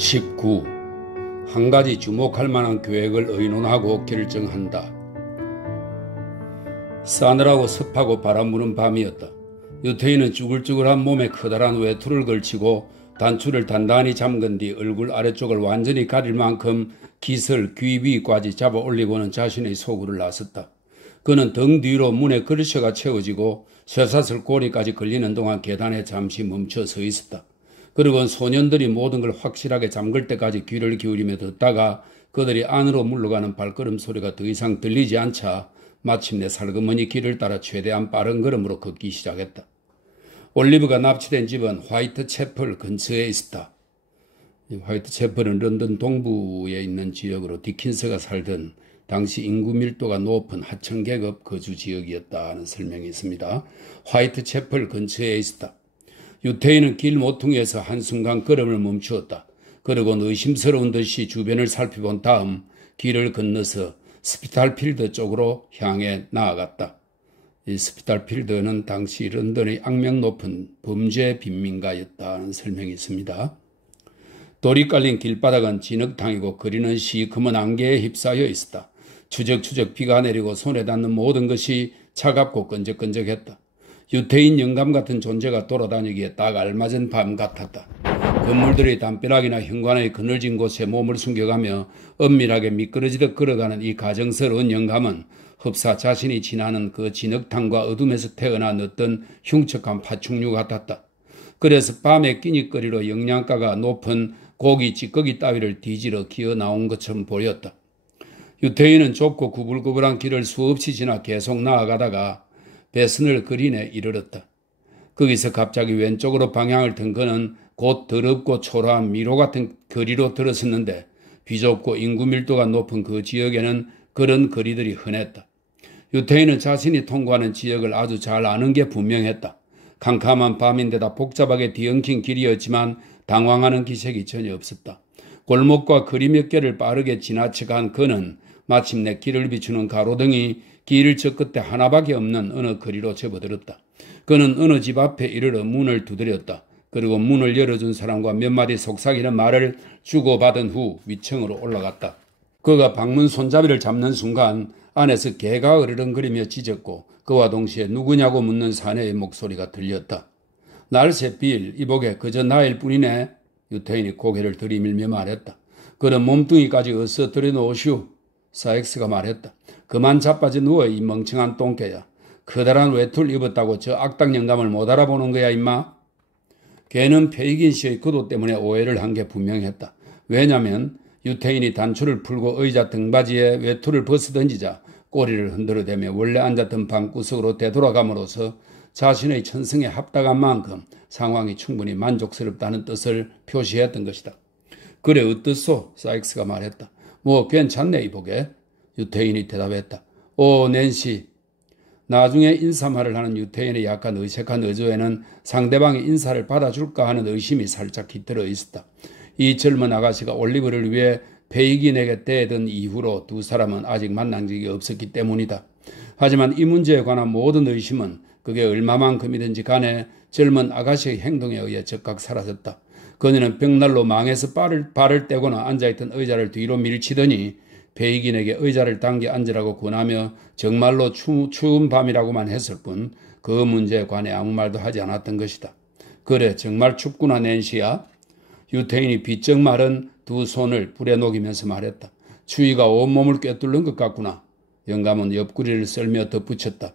19. 한 가지 주목할 만한 계획을 의논하고 결정한다. 싸늘하고 습하고 바람 부는 밤이었다. 유태인은 쭈글쭈글한 몸에 커다란 외투를 걸치고 단추를 단단히 잠근 뒤 얼굴 아래쪽을 완전히 가릴 만큼 깃을 귀 위까지 잡아 올리고는 자신의 소굴을 나섰다. 그는 등 뒤로 문에 그르셔가 채워지고 쇠사슬 고리까지 걸리는 동안 계단에 잠시 멈춰 서 있었다. 그리고는 소년들이 모든 걸 확실하게 잠글 때까지 귀를 기울이며 듣다가 그들이 안으로 물러가는 발걸음 소리가 더 이상 들리지 않자 마침내 살그머니 길을 따라 최대한 빠른 걸음으로 걷기 시작했다. 올리브가 납치된 집은 화이트 채플 근처에 있었다. 화이트 채플은 런던 동부에 있는 지역으로 디킨스가 살던 당시 인구 밀도가 높은 하층계급 거주 지역이었다는 설명이 있습니다. 화이트 채플 근처에 있었다. 유태인은 길 모퉁이에서 한순간 걸음을 멈추었다. 그리고는 의심스러운 듯이 주변을 살펴본 다음 길을 건너서 스피탈필드 쪽으로 향해 나아갔다. 이 스피탈필드는 당시 런던의 악명 높은 범죄 빈민가였다는 설명이 있습니다. 돌이 깔린 길바닥은 진흙탕이고 거리는 시커먼 안개에 휩싸여 있었다. 추적추적 비가 내리고 손에 닿는 모든 것이 차갑고 끈적끈적했다. 유태인 영감 같은 존재가 돌아다니기에 딱 알맞은 밤 같았다. 건물들의 담벼락이나 현관의 그늘진 곳에 몸을 숨겨가며 은밀하게 미끄러지듯 걸어가는 이 가정스러운 영감은 흡사 자신이 지나는 그 진흙탕과 어둠에서 태어난 어떤 흉측한 파충류 같았다. 그래서 밤에 끼니거리로 영양가가 높은 고기 찌꺼기 따위를 뒤지러 기어 나온 것처럼 보였다. 유태인은 좁고 구불구불한 길을 수없이 지나 계속 나아가다가 배선을 거린에 이르렀다. 거기서 갑자기 왼쪽으로 방향을 든 그는 곧 더럽고 초라한 미로 같은 거리로 들어섰는데 비좁고 인구 밀도가 높은 그 지역에는 그런 거리들이 흔했다. 유태인은 자신이 통과하는 지역을 아주 잘 아는 게 분명했다. 캄캄한 밤인데다 복잡하게 뒤엉킨 길이었지만 당황하는 기색이 전혀 없었다. 골목과 거리 몇 개를 빠르게 지나쳐간 그는 마침내 길을 비추는 가로등이 길 저 끝에 하나밖에 없는 어느 거리로 접어들었다. 그는 어느 집 앞에 이르러 문을 두드렸다. 그리고 문을 열어준 사람과 몇 마디 속삭이는 말을 주고받은 후 위층으로 올라갔다. 그가 방문 손잡이를 잡는 순간 안에서 개가 으르렁거리며 짖었고 그와 동시에 누구냐고 묻는 사내의 목소리가 들렸다. 날새 빌, 이복에 그저 나일 뿐이네. 유태인이 고개를 들이밀며 말했다. 그는 몸뚱이까지 어서 들여놓으시오. 사익스가 말했다. 그만 자빠져 누워 이 멍청한 똥개야. 커다란 외투를 입었다고 저 악당 영감을 못 알아보는 거야 임마. 걔는 페이긴 씨의 구도 때문에 오해를 한 게 분명했다. 왜냐면 유태인이 단추를 풀고 의자 등받이에 외투를 벗어던지자 꼬리를 흔들어대며 원래 앉았던 방구석으로 되돌아감으로써 자신의 천성에 합당한 만큼 상황이 충분히 만족스럽다는 뜻을 표시했던 것이다. 그래 어떻소? 사익스가 말했다. 뭐 괜찮네 이보게. 유태인이 대답했다. 오 낸시. 나중에 인사말을 하는 유태인의 약간 어색한 어조에는 상대방의 인사를 받아줄까 하는 의심이 살짝 깃들어 있었다. 이 젊은 아가씨가 올리브를 위해 페이긴에게 떼든 이후로 두 사람은 아직 만난 적이 없었기 때문이다. 하지만 이 문제에 관한 모든 의심은 그게 얼마만큼이든지 간에 젊은 아가씨의 행동에 의해 즉각 사라졌다. 그녀는 벽난로 망에서 발을 떼거나 앉아있던 의자를 뒤로 밀치더니 페이긴에게 의자를 당겨 앉으라고 권하며 정말로 추운 밤이라고만 했을 뿐 그 문제에 관해 아무 말도 하지 않았던 것이다. 그래 정말 춥구나 낸시야. 유태인이 비쩍 마른 두 손을 불에 녹이면서 말했다. 추위가 온몸을 꿰뚫는 것 같구나. 영감은 옆구리를 썰며 덧붙였다.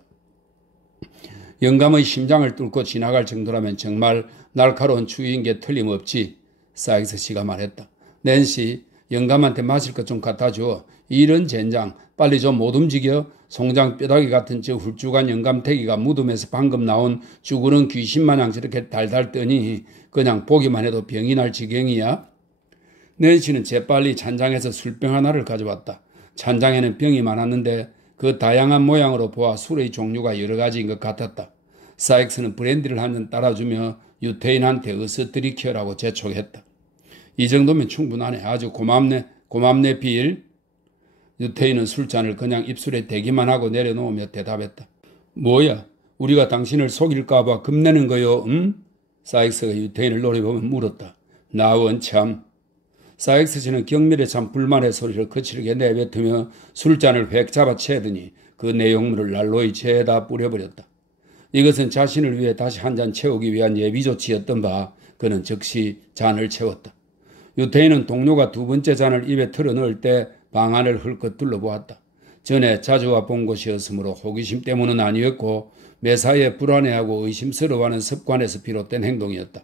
영감의 심장을 뚫고 지나갈 정도라면 정말 날카로운 추위인 게 틀림없지. 사익스 씨가 말했다. 낸시, 영감한테 마실 것 좀 갖다 줘. 이런 젠장, 빨리 좀 못 움직여. 송장 뼈다귀 같은 저 훌쭉한 영감태기가 무덤에서 방금 나온 쭈그른 귀신마냥 저렇게 달달 떠니 그냥 보기만 해도 병이 날 지경이야. 낸시는 재빨리 찬장에서 술병 하나를 가져왔다. 찬장에는 병이 많았는데 그 다양한 모양으로 보아 술의 종류가 여러 가지인 것 같았다. 사익스는 브랜디를 한 잔 따라주며 유태인한테 어서 들이켜라고 재촉했다. 이 정도면 충분하네. 아주 고맙네 빌. 유태인은 술잔을 그냥 입술에 대기만 하고 내려놓으며 대답했다. 뭐야? 우리가 당신을 속일까봐 겁내는 거요? 사익스가 유태인을 노려보며 물었다. 나원 참. 사익스 씨는 경멸에 찬 불만의 소리를 거칠게 내뱉으며 술잔을 획 잡아 채더니 그 내용물을 난로의 체에다 뿌려버렸다. 이것은 자신을 위해 다시 한 잔 채우기 위한 예비 조치였던 바 그는 즉시 잔을 채웠다. 유태인은 동료가 두 번째 잔을 입에 털어넣을 때 방안을 흘끗 둘러보았다. 전에 자주 와본 곳이었으므로 호기심 때문은 아니었고 매사에 불안해하고 의심스러워하는 습관에서 비롯된 행동이었다.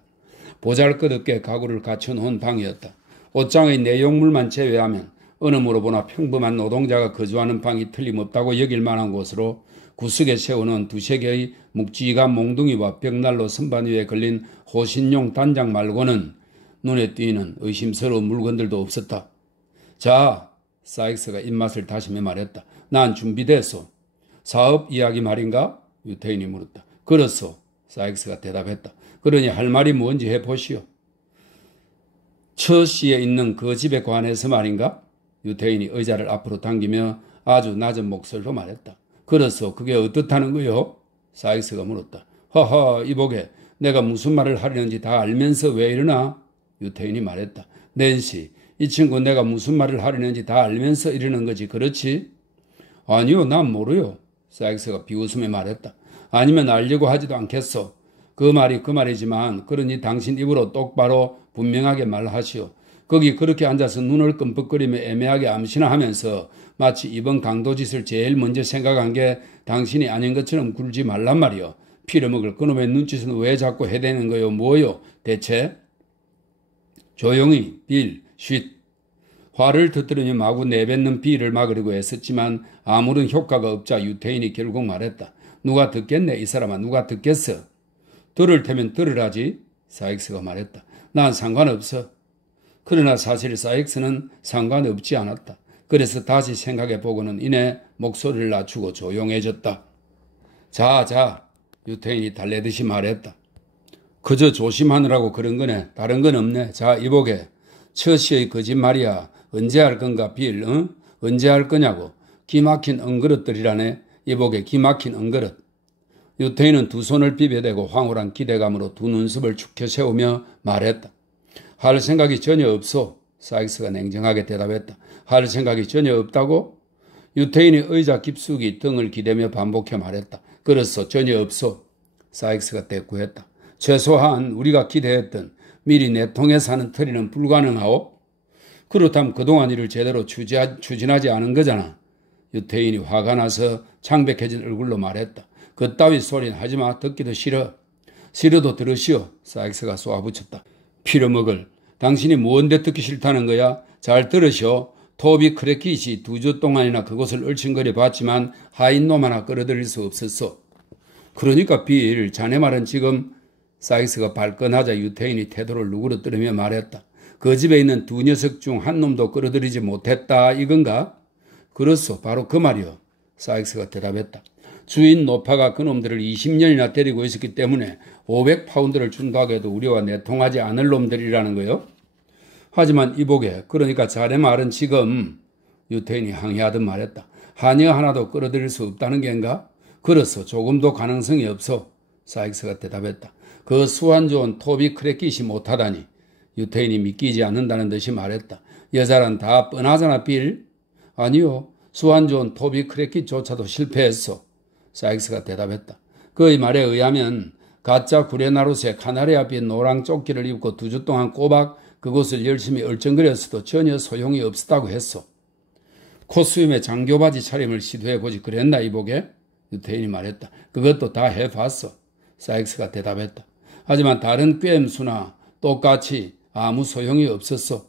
보잘것없게 가구를 갖춰놓은 방이었다. 옷장의 내용물만 제외하면 어느 무로보나 평범한 노동자가 거주하는 방이 틀림없다고 여길 만한 곳으로 구석에 세우는 두세 개의 묵직한 몽둥이와 벽난로 선반 위에 걸린 호신용 단장 말고는 눈에 띄는 의심스러운 물건들도 없었다. 자, 사익스가 입맛을 다시며 말했다. 난 준비됐소. 사업 이야기 말인가? 유태인이 물었다. 그렇소. 사익스가 대답했다. 그러니 할 말이 뭔지 해보시오. 처시에 있는 그 집에 관해서 말인가? 유태인이 의자를 앞으로 당기며 아주 낮은 목소리로 말했다. 그렇소. 그게 어떻다는 거요? 사익스가 물었다. 허허, 이보게. 내가 무슨 말을 하려는지 다 알면서 왜 이러나? 유태인이 말했다. 낸시, 이 친구 내가 무슨 말을 하려는지 다 알면서 이러는 거지, 그렇지? 아니요, 난 모르요. 사익스가 비웃으며 말했다. 아니면 알려고 하지도 않겠소. 그 말이 그 말이지만 그러니 당신 입으로 똑바로 분명하게 말하시오. 거기 그렇게 앉아서 눈을 끔뻑거리며 애매하게 암시나하면서 마치 이번 강도짓을 제일 먼저 생각한 게 당신이 아닌 것처럼 굴지 말란 말이오. 피려먹을 그놈의 눈짓은 왜 자꾸 해대는 거요? 뭐요? 대체? 조용히, 빌, 쉿. 화를 터뜨리며 마구 내뱉는 비를 막으려고 애썼지만 아무런 효과가 없자 유태인이 결국 말했다. 누가 듣겠네, 이 사람아. 누가 듣겠어? 들을 테면 들으라지. 사익스가 말했다. 난 상관없어. 그러나 사실 사익스는 상관없지 않았다. 그래서 다시 생각해보고는 이내 목소리를 낮추고 조용해졌다. 자, 유태인이 달래듯이 말했다. 그저 조심하느라고 그런 거네. 다른 건 없네. 자, 이보게. 처시의 거짓말이야. 언제 할 건가, 빌, 응? 언제 할 거냐고. 기막힌 엉그릇들이라네. 이보게, 기막힌 엉그릇. 유태인은 두 손을 비벼대고 황홀한 기대감으로 두 눈썹을 축혀 세우며 말했다. 할 생각이 전혀 없소. 사익스가 냉정하게 대답했다. 할 생각이 전혀 없다고? 유태인이 의자 깊숙이 등을 기대며 반복해 말했다. 그렇소. 전혀 없소. 사익스가 대꾸했다. 최소한 우리가 기대했던 미리 내통에 사는 터리는 불가능하오? 그렇다면 그동안 일을 제대로 추진하지 않은 거잖아. 유태인이 화가 나서 창백해진 얼굴로 말했다. 그따위 소리는 하지마. 듣기도 싫어. 싫어도 들으시오. 사익스가 쏘아붙였다. 피려먹을. 당신이 뭔데 듣기 싫다는 거야? 잘 들으시오. 토비 크래킷이 2주 동안이나 그곳을 얼씬거려 봤지만 하인 놈 하나 끌어들일 수 없었어. 그러니까 빌, 자네 말은 지금. 사익스가 발끈하자 유태인이 태도를 누그러뜨리며 말했다. 그 집에 있는 두 녀석 중 한 놈도 끌어들이지 못했다 이건가? 그렇소. 바로 그 말이요. 사익스가 대답했다. 주인 노파가 그놈들을 20년이나 때리고 있었기 때문에 500파운드를 준다고 해도 우리와 내통하지 않을 놈들이라는 거요. 하지만 이보게. 그러니까 자네 말은 지금. 유태인이 항의하듯 말했다. 하녀 하나도 끌어들일 수 없다는 겐가? 그렇소. 조금도 가능성이 없어. 사익스가 대답했다. 그 수완 좋은 토비 크래킷이 못하다니. 유태인이 믿기지 않는다는 듯이 말했다. 여자란 다 뻔하잖아, 빌. 아니요. 수완 좋은 토비 크래킷조차도 실패했어. 사익스가 대답했다. 그의 말에 의하면 가짜 구레나룻에 카나리아빛 노랑 조끼를 입고 2주 동안 꼬박 그곳을 열심히 얼쩡거렸어도 전혀 소용이 없었다고 했어. 코스튬에 장교바지 차림을 시도해보지 그랬나 이보게? 유태인이 말했다. 그것도 다 해봤어. 사익스가 대답했다. 하지만 다른 꿰임수나 똑같이 아무 소용이 없었어.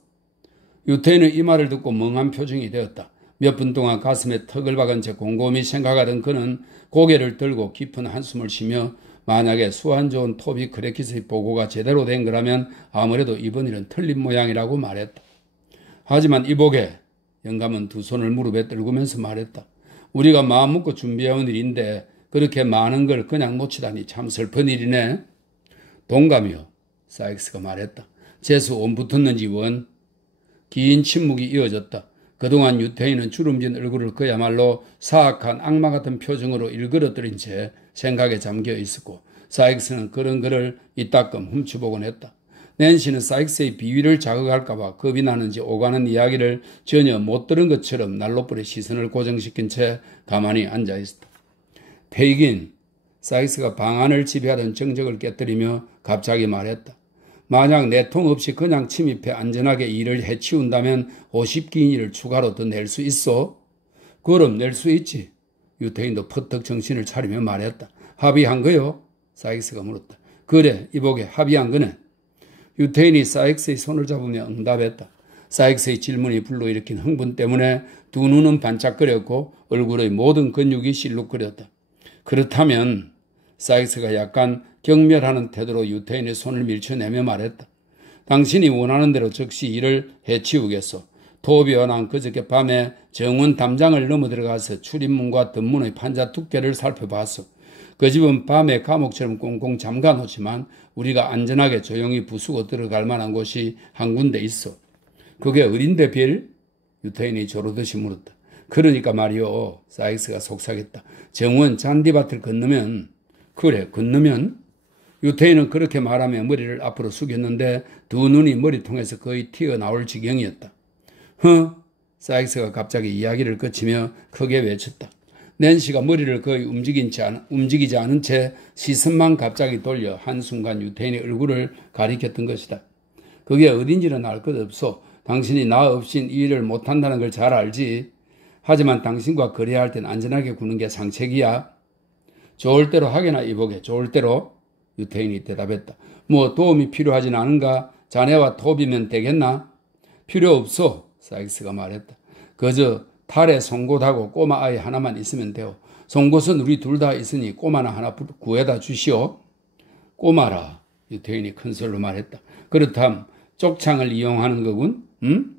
유태인은 이 말을 듣고 멍한 표정이 되었다. 몇 분 동안 가슴에 턱을 박은 채 곰곰이 생각하던 그는 고개를 들고 깊은 한숨을 쉬며 만약에 수완 좋은 토비 크래킷의 보고가 제대로 된 거라면 아무래도 이번 일은 틀린 모양이라고 말했다. 하지만 이보게. 영감은 두 손을 무릎에 떨구면서 말했다. 우리가 마음 먹고 준비해온 일인데 그렇게 많은 걸 그냥 놓치다니 참 슬픈 일이네. 동감이요. 사익스가 말했다. 재수 온 붙었는지 원. 긴 침묵이 이어졌다. 그동안 유태인은 주름진 얼굴을 그야말로 사악한 악마 같은 표정으로 일그러뜨린 채 생각에 잠겨 있었고 사익스는 그런 그를 이따금 훔쳐보곤 했다. 낸시는 사익스의 비위를 자극할까봐 겁이 나는지 오가는 이야기를 전혀 못 들은 것처럼 난로불에 시선을 고정시킨 채 가만히 앉아있었다. 페이긴, 사익스가 방 안을 지배하던 정적을 깨뜨리며 갑자기 말했다. 만약 내통 없이 그냥 침입해 안전하게 일을 해치운다면 50기인을 추가로 더 낼 수 있어? 그럼 낼 수 있지. 유태인도 퍼뜩 정신을 차리며 말했다. 합의한 거요? 사익스가 물었다. 그래, 이보게 합의한 거네. 유태인이 사익스의 손을 잡으며 응답했다. 사익스의 질문이 불러일으킨 흥분 때문에 두 눈은 반짝거렸고 얼굴의 모든 근육이 실룩거렸다. 그렇다면 사익스가 약간 경멸하는 태도로 유태인의 손을 밀쳐내며 말했다. 당신이 원하는 대로 즉시 일을 해치우겠소. 도비와 난 그저께 밤에 정원 담장을 넘어 들어가서 출입문과 덧문의 판자 두께를 살펴봤소. 그 집은 밤에 감옥처럼 꽁꽁 잠가놓지만 우리가 안전하게 조용히 부수고 들어갈 만한 곳이 한 군데 있어. 그게 어딘데 빌? 유태인이 조르듯이 물었다. 그러니까 말이오. 사익스가 속삭였다. 정원 잔디밭을 건너면. 그래, 건너면? 유태인은 그렇게 말하며 머리를 앞으로 숙였는데 두 눈이 머리통에서 거의 튀어나올 지경이었다. 사익스가 갑자기 이야기를 거치며 크게 외쳤다. 낸시가 머리를 거의 움직이지 않은 채 시선만 갑자기 돌려 한순간 유태인의 얼굴을 가리켰던 것이다. 그게 어딘지는 알 것 없소. 당신이 나 없인 이 일을 못한다는 걸 잘 알지. 하지만 당신과 거래할 땐 안전하게 구는 게 상책이야. 좋을 대로 하게나 이보게. 좋을 대로. 유태인이 대답했다. 뭐 도움이 필요하진 않은가? 자네와 토비면 되겠나? 필요 없소. 사익스가 말했다. 그저 탈에 송곳하고 꼬마 아이 하나만 있으면 돼요. 송곳은 우리 둘 다 있으니 꼬마나 하나 구해다 주시오. 꼬마라. 유태인이 큰 소리로 말했다. 그렇담 쪽창을 이용하는 거군. 응?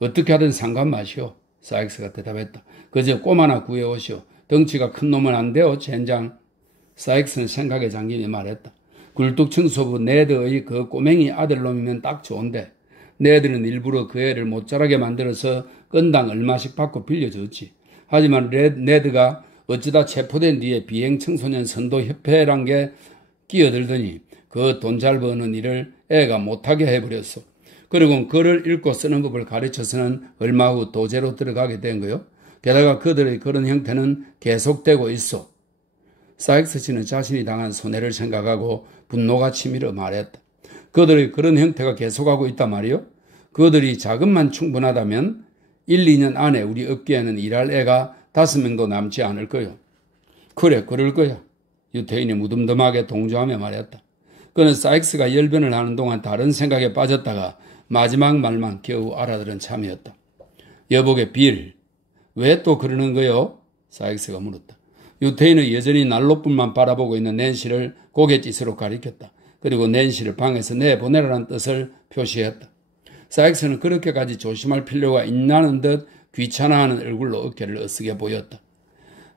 어떻게 하든 상관 마시오. 사익스가 대답했다. 그저 꼬마나 구해오시오. 덩치가 큰 놈은 안 돼요. 젠장. 사익스는 생각에 잠기며 말했다. 굴뚝청소부 네드의 그 꼬맹이 아들놈이면 딱 좋은데 네드는 일부러 그 애를 못 자라게 만들어서 건당 얼마씩 받고 빌려줬지. 하지만 네드가 어쩌다 체포된 뒤에 비행청소년 선도협회란 게 끼어들더니 그 돈 잘 버는 일을 애가 못하게 해버렸어. 그리고 글을 읽고 쓰는 법을 가르쳐서는 얼마 후 도제로 들어가게 된 거요. 게다가 그들의 그런 형태는 계속되고 있어. 사익스 씨는 자신이 당한 손해를 생각하고 분노가 치밀어 말했다. 그들의 그런 형태가 계속하고 있단 말이요. 그들이 자금만 충분하다면 1, 2년 안에 우리 업계에는 일할 애가 5명도 남지 않을 거요. 그래, 그럴 거야. 유태인이 무덤덤하게 동조하며 말했다. 그는 사익스가 열변을 하는 동안 다른 생각에 빠졌다가 마지막 말만 겨우 알아들은 참이었다. 여보게 빌, 왜 또 그러는 거요? 사익스가 물었다. 유태인은 여전히 난로불만 바라보고 있는 낸시를 고갯짓으로 가리켰다. 그리고 낸시를 방에서 내보내라는 뜻을 표시했다. 사익스는 그렇게까지 조심할 필요가 있나는 듯 귀찮아하는 얼굴로 어깨를 으쓱해 보였다.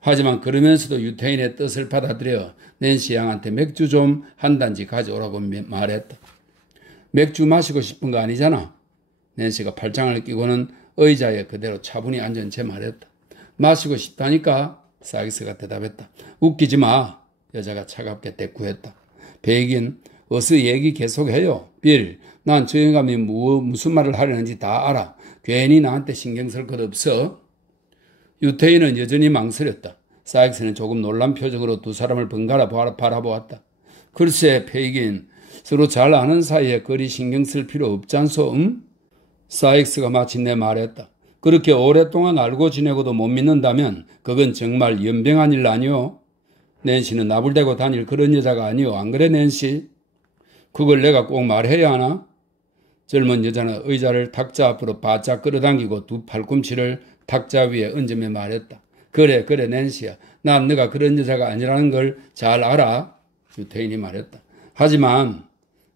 하지만 그러면서도 유태인의 뜻을 받아들여 낸시 양한테 맥주 좀 한 단지 가져오라고 말했다. 맥주 마시고 싶은 거 아니잖아. 낸시가 팔짱을 끼고는 의자에 그대로 차분히 앉은 채 말했다. 마시고 싶다니까. 사익스가 대답했다. 웃기지 마. 여자가 차갑게 대꾸했다. 베이긴 어서 얘기 계속해요. 빌, 난 저 영감이 무슨 말을 하려는지 다 알아. 괜히 나한테 신경 쓸 것 없어. 유태인은 여전히 망설였다. 사익스는 조금 놀란 표정으로 두 사람을 번갈아 바라보았다. 글쎄, 페이긴, 서로 잘 아는 사이에 그리 신경 쓸 필요 없잖소, 응? 사익스가 마침내 말했다. 그렇게 오랫동안 알고 지내고도 못 믿는다면 그건 정말 연병한 일 아니오? 낸시는 나불대고 다닐 그런 여자가 아니오. 안 그래, 낸시? 그걸 내가 꼭 말해야 하나? 젊은 여자는 의자를 탁자 앞으로 바짝 끌어당기고 두 팔꿈치를 탁자 위에 얹으며 말했다. 그래, 낸시야. 난 네가 그런 여자가 아니라는 걸 잘 알아. 유태인이 말했다. 하지만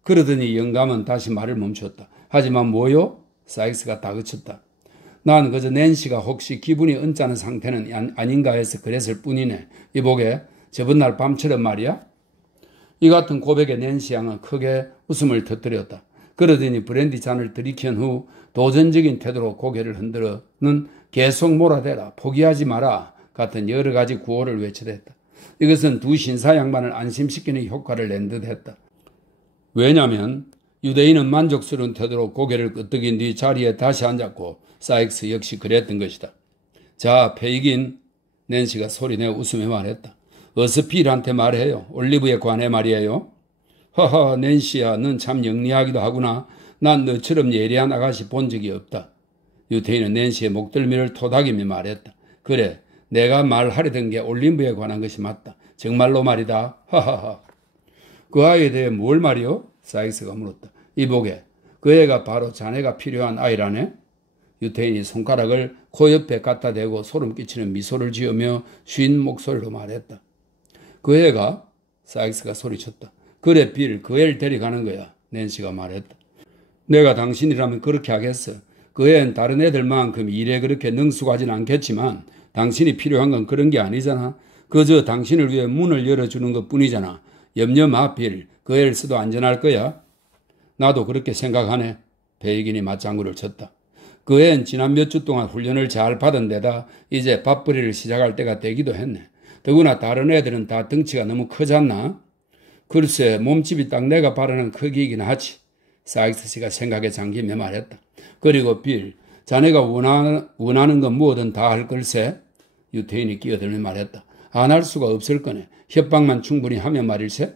그러더니 영감은 다시 말을 멈췄다. 하지만 뭐요? 사익스가 다그쳤다. 난 그저 낸시가 혹시 기분이 언짢은 상태는 아닌가 해서 그랬을 뿐이네. 이보게, 저번 날 밤처럼 말이야. 이 같은 고백에 낸시 양은 크게 웃음을 터뜨렸다. 그러더니 브랜디 잔을 들이킨 후 도전적인 태도로 고개를 흔들어는 계속 몰아대라, 포기하지 마라 같은 여러 가지 구호를 외쳐댔다. 이것은 두 신사 양반을 안심시키는 효과를 낸 듯했다. 왜냐하면 유대인은 만족스러운 태도로 고개를 끄덕인 뒤 자리에 다시 앉았고 사익스 역시 그랬던 것이다. 자, 페이긴, 낸시가 소리내어 웃으며 말했다. 어서 빌한테 말해요. 올리브에 관해 말이에요. 허허, 낸시야, 넌 참 영리하기도 하구나. 난 너처럼 예리한 아가씨 본 적이 없다. 유태인은 낸시의 목덜미를 토닥이며 말했다. 그래, 내가 말하려던 게 올리브에 관한 것이 맞다. 정말로 말이다. 하하하. 그 아이에 대해 뭘 말이요? 사익스가 물었다. 이보게, 그 애가 바로 자네가 필요한 아이라네? 유태인이 손가락을 코 옆에 갖다 대고 소름 끼치는 미소를 지으며 쉰 목소리로 말했다. 그 애가? 사익스가 소리쳤다. 그래, 빌, 그 애를 데려가는 거야. 낸시가 말했다. 내가 당신이라면 그렇게 하겠어. 그 애는 다른 애들만큼 일에 그렇게 능숙하진 않겠지만 당신이 필요한 건 그런 게 아니잖아. 그저 당신을 위해 문을 열어주는 것 뿐이잖아. 염려 마, 빌. 그 애를 써도 안전할 거야. 나도 그렇게 생각하네. 베이긴이 맞장구를 쳤다. 그 애는 지난 몇 주 동안 훈련을 잘 받은 데다 이제 밥벌이를 시작할 때가 되기도 했네. 더구나 다른 애들은 다 덩치가 너무 크잖나? 글쎄, 몸집이 딱 내가 바라는 크기이긴 하지. 사익스 씨가 생각에 잠기며 말했다. 그리고 빌, 자네가 원하는 건 뭐든 다 할 걸세? 유태인이 끼어들며 말했다. 안 할 수가 없을 거네. 협박만 충분히 하면 말일세?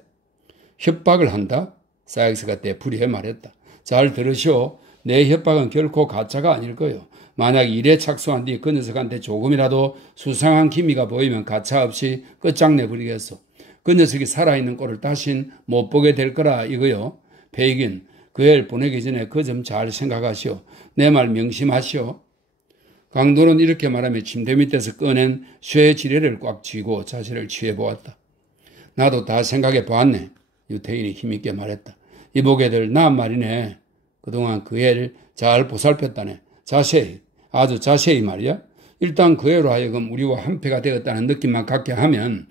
협박을 한다? 사익스가 되풀이해 말했다. 잘 들으시오. 내 협박은 결코 가짜가 아닐 거요. 만약 일에 착수한 뒤 그 녀석한테 조금이라도 수상한 기미가 보이면 가차 없이 끝장내버리겠소. 그 녀석이 살아있는 꼴을 다신 못 보게 될 거라 이거요. 베이긴, 그 애를 보내기 전에 그 점 잘 생각하시오. 내 말 명심하시오. 강도는 이렇게 말하며 침대 밑에서 꺼낸 쇠 지뢰를 꽉 쥐고 자세를 취해보았다. 나도 다 생각해 보았네. 유태인이 힘있게 말했다. 이보게들 나 말이네. 그동안 그 애를 잘 보살폈다네. 자세히, 아주 자세히 말이야. 일단 그 애로 하여금 우리와 한패가 되었다는 느낌만 갖게 하면,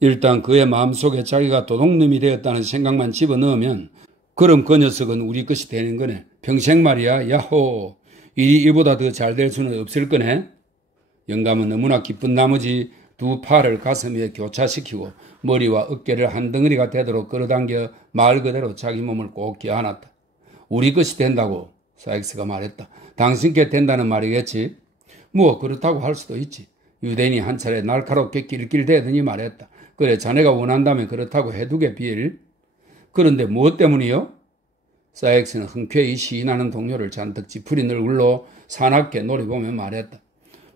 일단 그의 마음속에 자기가 도둑놈이 되었다는 생각만 집어넣으면 그럼 그 녀석은 우리 것이 되는 거네. 평생 말이야. 야호. 일이 이보다 더 잘 될 수는 없을 거네. 영감은 너무나 기쁜 나머지 두 팔을 가슴 위에 교차시키고 머리와 어깨를 한 덩어리가 되도록 끌어당겨 말 그대로 자기 몸을 꼭 껴안았다. 우리 것이 된다고 사익스가 말했다. 당신께 된다는 말이겠지. 뭐 그렇다고 할 수도 있지. 유대인이 한 차례 날카롭게 낄낄대더니 말했다. 그래, 자네가 원한다면 그렇다고 해두게 빌. 그런데 무엇 때문이요? 사익스는 흔쾌히 시인하는 동료를 잔뜩 찌푸린 얼굴로 사납게 노려보며 말했다.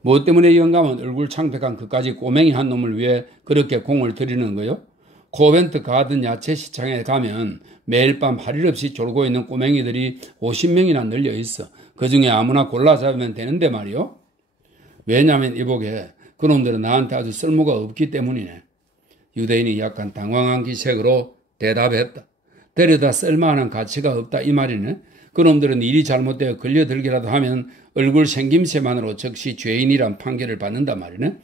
무엇 때문에 영감은 얼굴 창백한 그까지 꼬맹이 한 놈을 위해 그렇게 공을 들이는 거요? 코벤트 가든 야채 시장에 가면 매일 밤 할 일 없이 졸고 있는 꼬맹이들이 50명이나 널려 있어. 그중에 아무나 골라 잡으면 되는데 말이요. 왜냐하면 이보게 그놈들은 나한테 아주 쓸모가 없기 때문이네. 유대인이 약간 당황한 기색으로 대답했다. 데려다 쓸만한 가치가 없다 이 말이네. 그놈들은 일이 잘못되어 걸려들기라도 하면 얼굴 생김새만으로 즉시 죄인이란 판결을 받는단 말이네.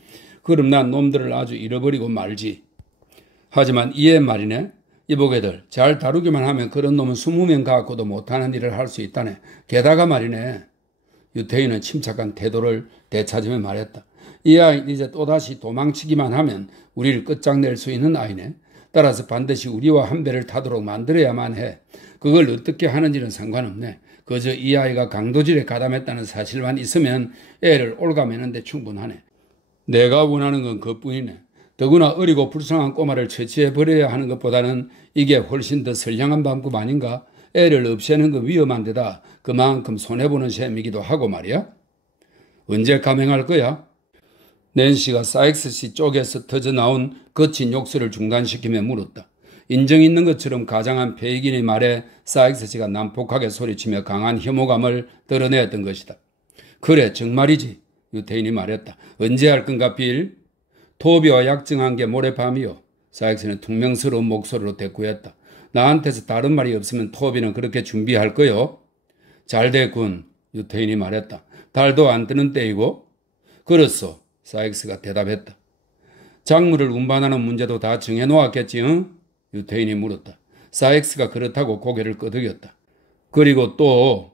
그럼 난 놈들을 아주 잃어버리고 말지. 하지만 이에 말이네. 이보게들 잘 다루기만 하면 그런 놈은 20명 갖고도 못하는 일을 할 수 있다네. 게다가 말이네. 유태인은 침착한 태도를 되찾으며 말했다. 이 아이는 이제 또다시 도망치기만 하면 우리를 끝장낼 수 있는 아이네. 따라서 반드시 우리와 한 배를 타도록 만들어야만 해. 그걸 어떻게 하는지는 상관없네. 그저 이 아이가 강도질에 가담했다는 사실만 있으면 애를 올가매는 데 충분하네. 내가 원하는 건 그뿐이네. 더구나 어리고 불쌍한 꼬마를 처치해버려야 하는 것보다는 이게 훨씬 더 선량한 방법 아닌가? 애를 없애는 건 위험한 데다 그만큼 손해보는 셈이기도 하고 말이야. 언제 감행할 거야? 낸시가 사익스 씨 쪽에서 터져나온 거친 욕설을 중단시키며 물었다. 인정 있는 것처럼 가장한 페이긴의 말에 사익스 씨가 난폭하게 소리치며 강한 혐오감을 드러내었던 것이다. 그래, 정말이지. 유태인이 말했다. 언제 할 건가 빌? 토비와 약정한 게 모레밤이요. 사익스는 퉁명스러운 목소리로 대꾸했다. 나한테서 다른 말이 없으면 토비는 그렇게 준비할 거요. 잘 됐군. 유태인이 말했다. 달도 안 뜨는 때이고. 그렇소. 사익스가 대답했다. 작물을 운반하는 문제도 다 정해놓았겠지, 응? 유태인이 물었다. 사익스가 그렇다고 고개를 끄덕였다. 그리고 또,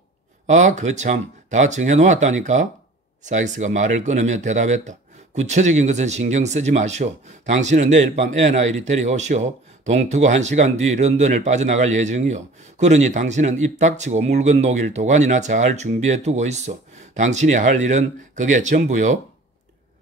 그참, 다 정해놓았다니까? 사익스가 말을 끊으며 대답했다. 구체적인 것은 신경 쓰지 마시오. 당신은 내일 밤 애 나이리 데려오시오. 동트고 1시간 뒤 런던을 빠져나갈 예정이요. 그러니 당신은 입 닥치고 물건 녹일 도관이나 잘 준비해 두고 있어. 당신이 할 일은 그게 전부요.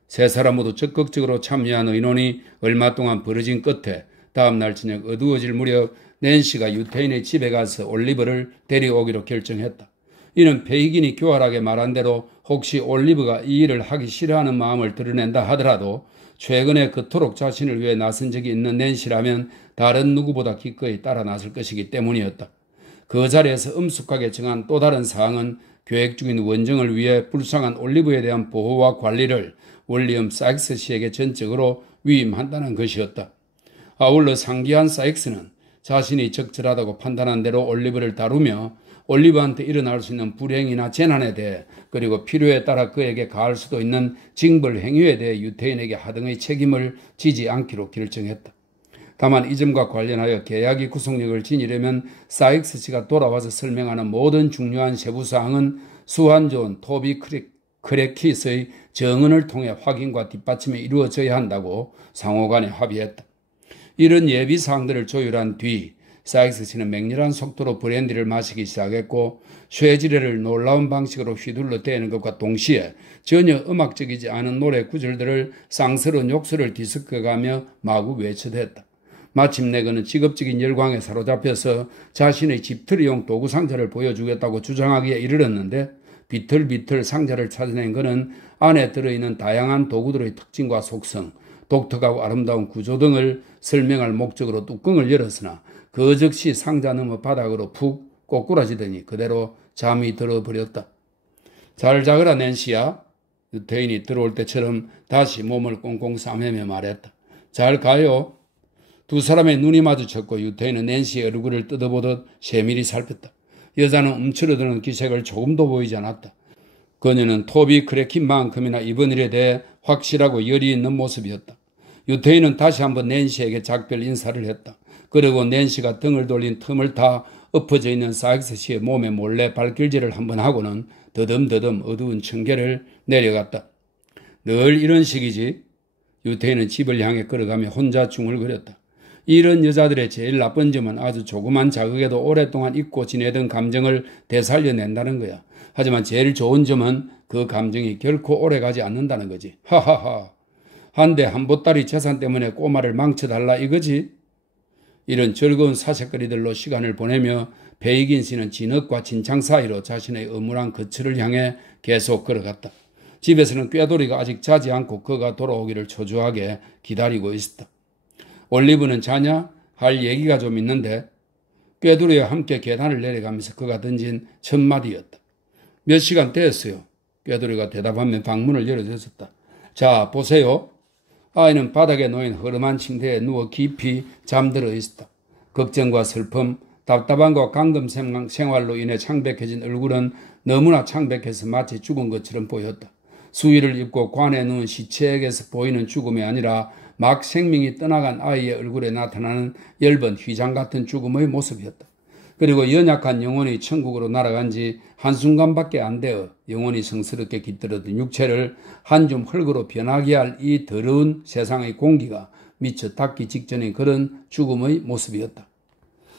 세 사람 모두 적극적으로 참여한 의논이 얼마 동안 벌어진 끝에 다음 날 저녁 어두워질 무렵 낸시가 유태인의 집에 가서 올리버를 데려오기로 결정했다. 이는 페이긴이 교활하게 말한 대로 혹시 올리버가 이 일을 하기 싫어하는 마음을 드러낸다 하더라도 최근에 그토록 자신을 위해 나선 적이 있는 낸시라면 다른 누구보다 기꺼이 따라 나설 것이기 때문이었다. 그 자리에서 엄숙하게 정한 또 다른 사항은 계획 중인 원정을 위해 불쌍한 올리브에 대한 보호와 관리를 윌리엄 사익스 씨에게 전적으로 위임한다는 것이었다. 아울러 상기한 사익스는 자신이 적절하다고 판단한 대로 올리브를 다루며 올리브한테 일어날 수 있는 불행이나 재난에 대해 그리고 필요에 따라 그에게 가할 수도 있는 징벌 행위에 대해 유태인에게 하등의 책임을 지지 않기로 결정했다. 다만 이 점과 관련하여 계약의 구속력을 지니려면 사익스 씨가 돌아와서 설명하는 모든 중요한 세부사항은 수완 좋은 토비 크레킷의 정언을 통해 확인과 뒷받침이 이루어져야 한다고 상호간에 합의했다. 이런 예비사항들을 조율한 뒤 사익스 씨는 맹렬한 속도로 브랜디를 마시기 시작했고 쇠지레를 놀라운 방식으로 휘둘러 대는 것과 동시에 전혀 음악적이지 않은 노래 구절들을 쌍스러운 욕설을 뒤섞어가며 마구 외쳐댔다. 마침내 그는 직업적인 열광에 사로잡혀서 자신의 집털이용 도구 상자를 보여주겠다고 주장하기에 이르렀는데 비틀비틀 상자를 찾아낸 그는 안에 들어있는 다양한 도구들의 특징과 속성, 독특하고 아름다운 구조 등을 설명할 목적으로 뚜껑을 열었으나 그 즉시 상자 너머 바닥으로 푹 꼬꾸라지더니 그대로 잠이 들어버렸다. 잘 자거라 낸시야. 유태인이 들어올 때처럼 다시 몸을 꽁꽁 싸매며 말했다. 잘 가요. 두 사람의 눈이 마주쳤고 유태인은 낸시의 얼굴을 뜯어보듯 세밀히 살폈다. 여자는 움츠러드는 기색을 조금도 보이지 않았다. 그녀는 토비 크레킨만큼이나 이번 일에 대해 확실하고 열이 있는 모습이었다. 유태인은 다시 한번 낸시에게 작별 인사를 했다. 그리고 낸시가 등을 돌린 틈을 타 엎어져 있는 사익스 씨의 몸에 몰래 발길질을 한번 하고는 더듬더듬 어두운 청계를 내려갔다. 늘 이런 식이지. 유태인은 집을 향해 걸어가며 혼자 중얼거렸다. 이런 여자들의 제일 나쁜 점은 아주 조그만 자극에도 오랫동안 잊고 지내던 감정을 되살려낸다는 거야. 하지만 제일 좋은 점은 그 감정이 결코 오래가지 않는다는 거지. 하하하. 한데 한 보따리 재산 때문에 꼬마를 망쳐달라 이거지. 이런 즐거운 사색거리들로 시간을 보내며 페이긴 씨는 진흙과 진창 사이로 자신의 어물한 거처를 향해 계속 걸어갔다. 집에서는 꾀돌이가 아직 자지 않고 그가 돌아오기를 초조하게 기다리고 있었다. 올리브는 자냐? 할 얘기가 좀 있는데 꾀돌이와 함께 계단을 내려가면서 그가 던진 첫 마디였다. 몇 시간 됐어요. 꾀돌이가 대답하며 방문을 열어줬었다. 자, 보세요. 아이는 바닥에 놓인 허름한 침대에 누워 깊이 잠들어 있었다. 걱정과 슬픔, 답답함과 감금 생활로 인해 창백해진 얼굴은 너무나 창백해서 마치 죽은 것처럼 보였다. 수의를 입고 관에 누운 시체에게서 보이는 죽음이 아니라 막 생명이 떠나간 아이의 얼굴에 나타나는 엷은 휘장 같은 죽음의 모습이었다. 그리고 연약한 영혼이 천국으로 날아간 지 한순간밖에 안 되어 영혼이 성스럽게 깃들어든 육체를 한 줌 흙으로 변하게 할 이 더러운 세상의 공기가 미쳐 닿기 직전의 그런 죽음의 모습이었다.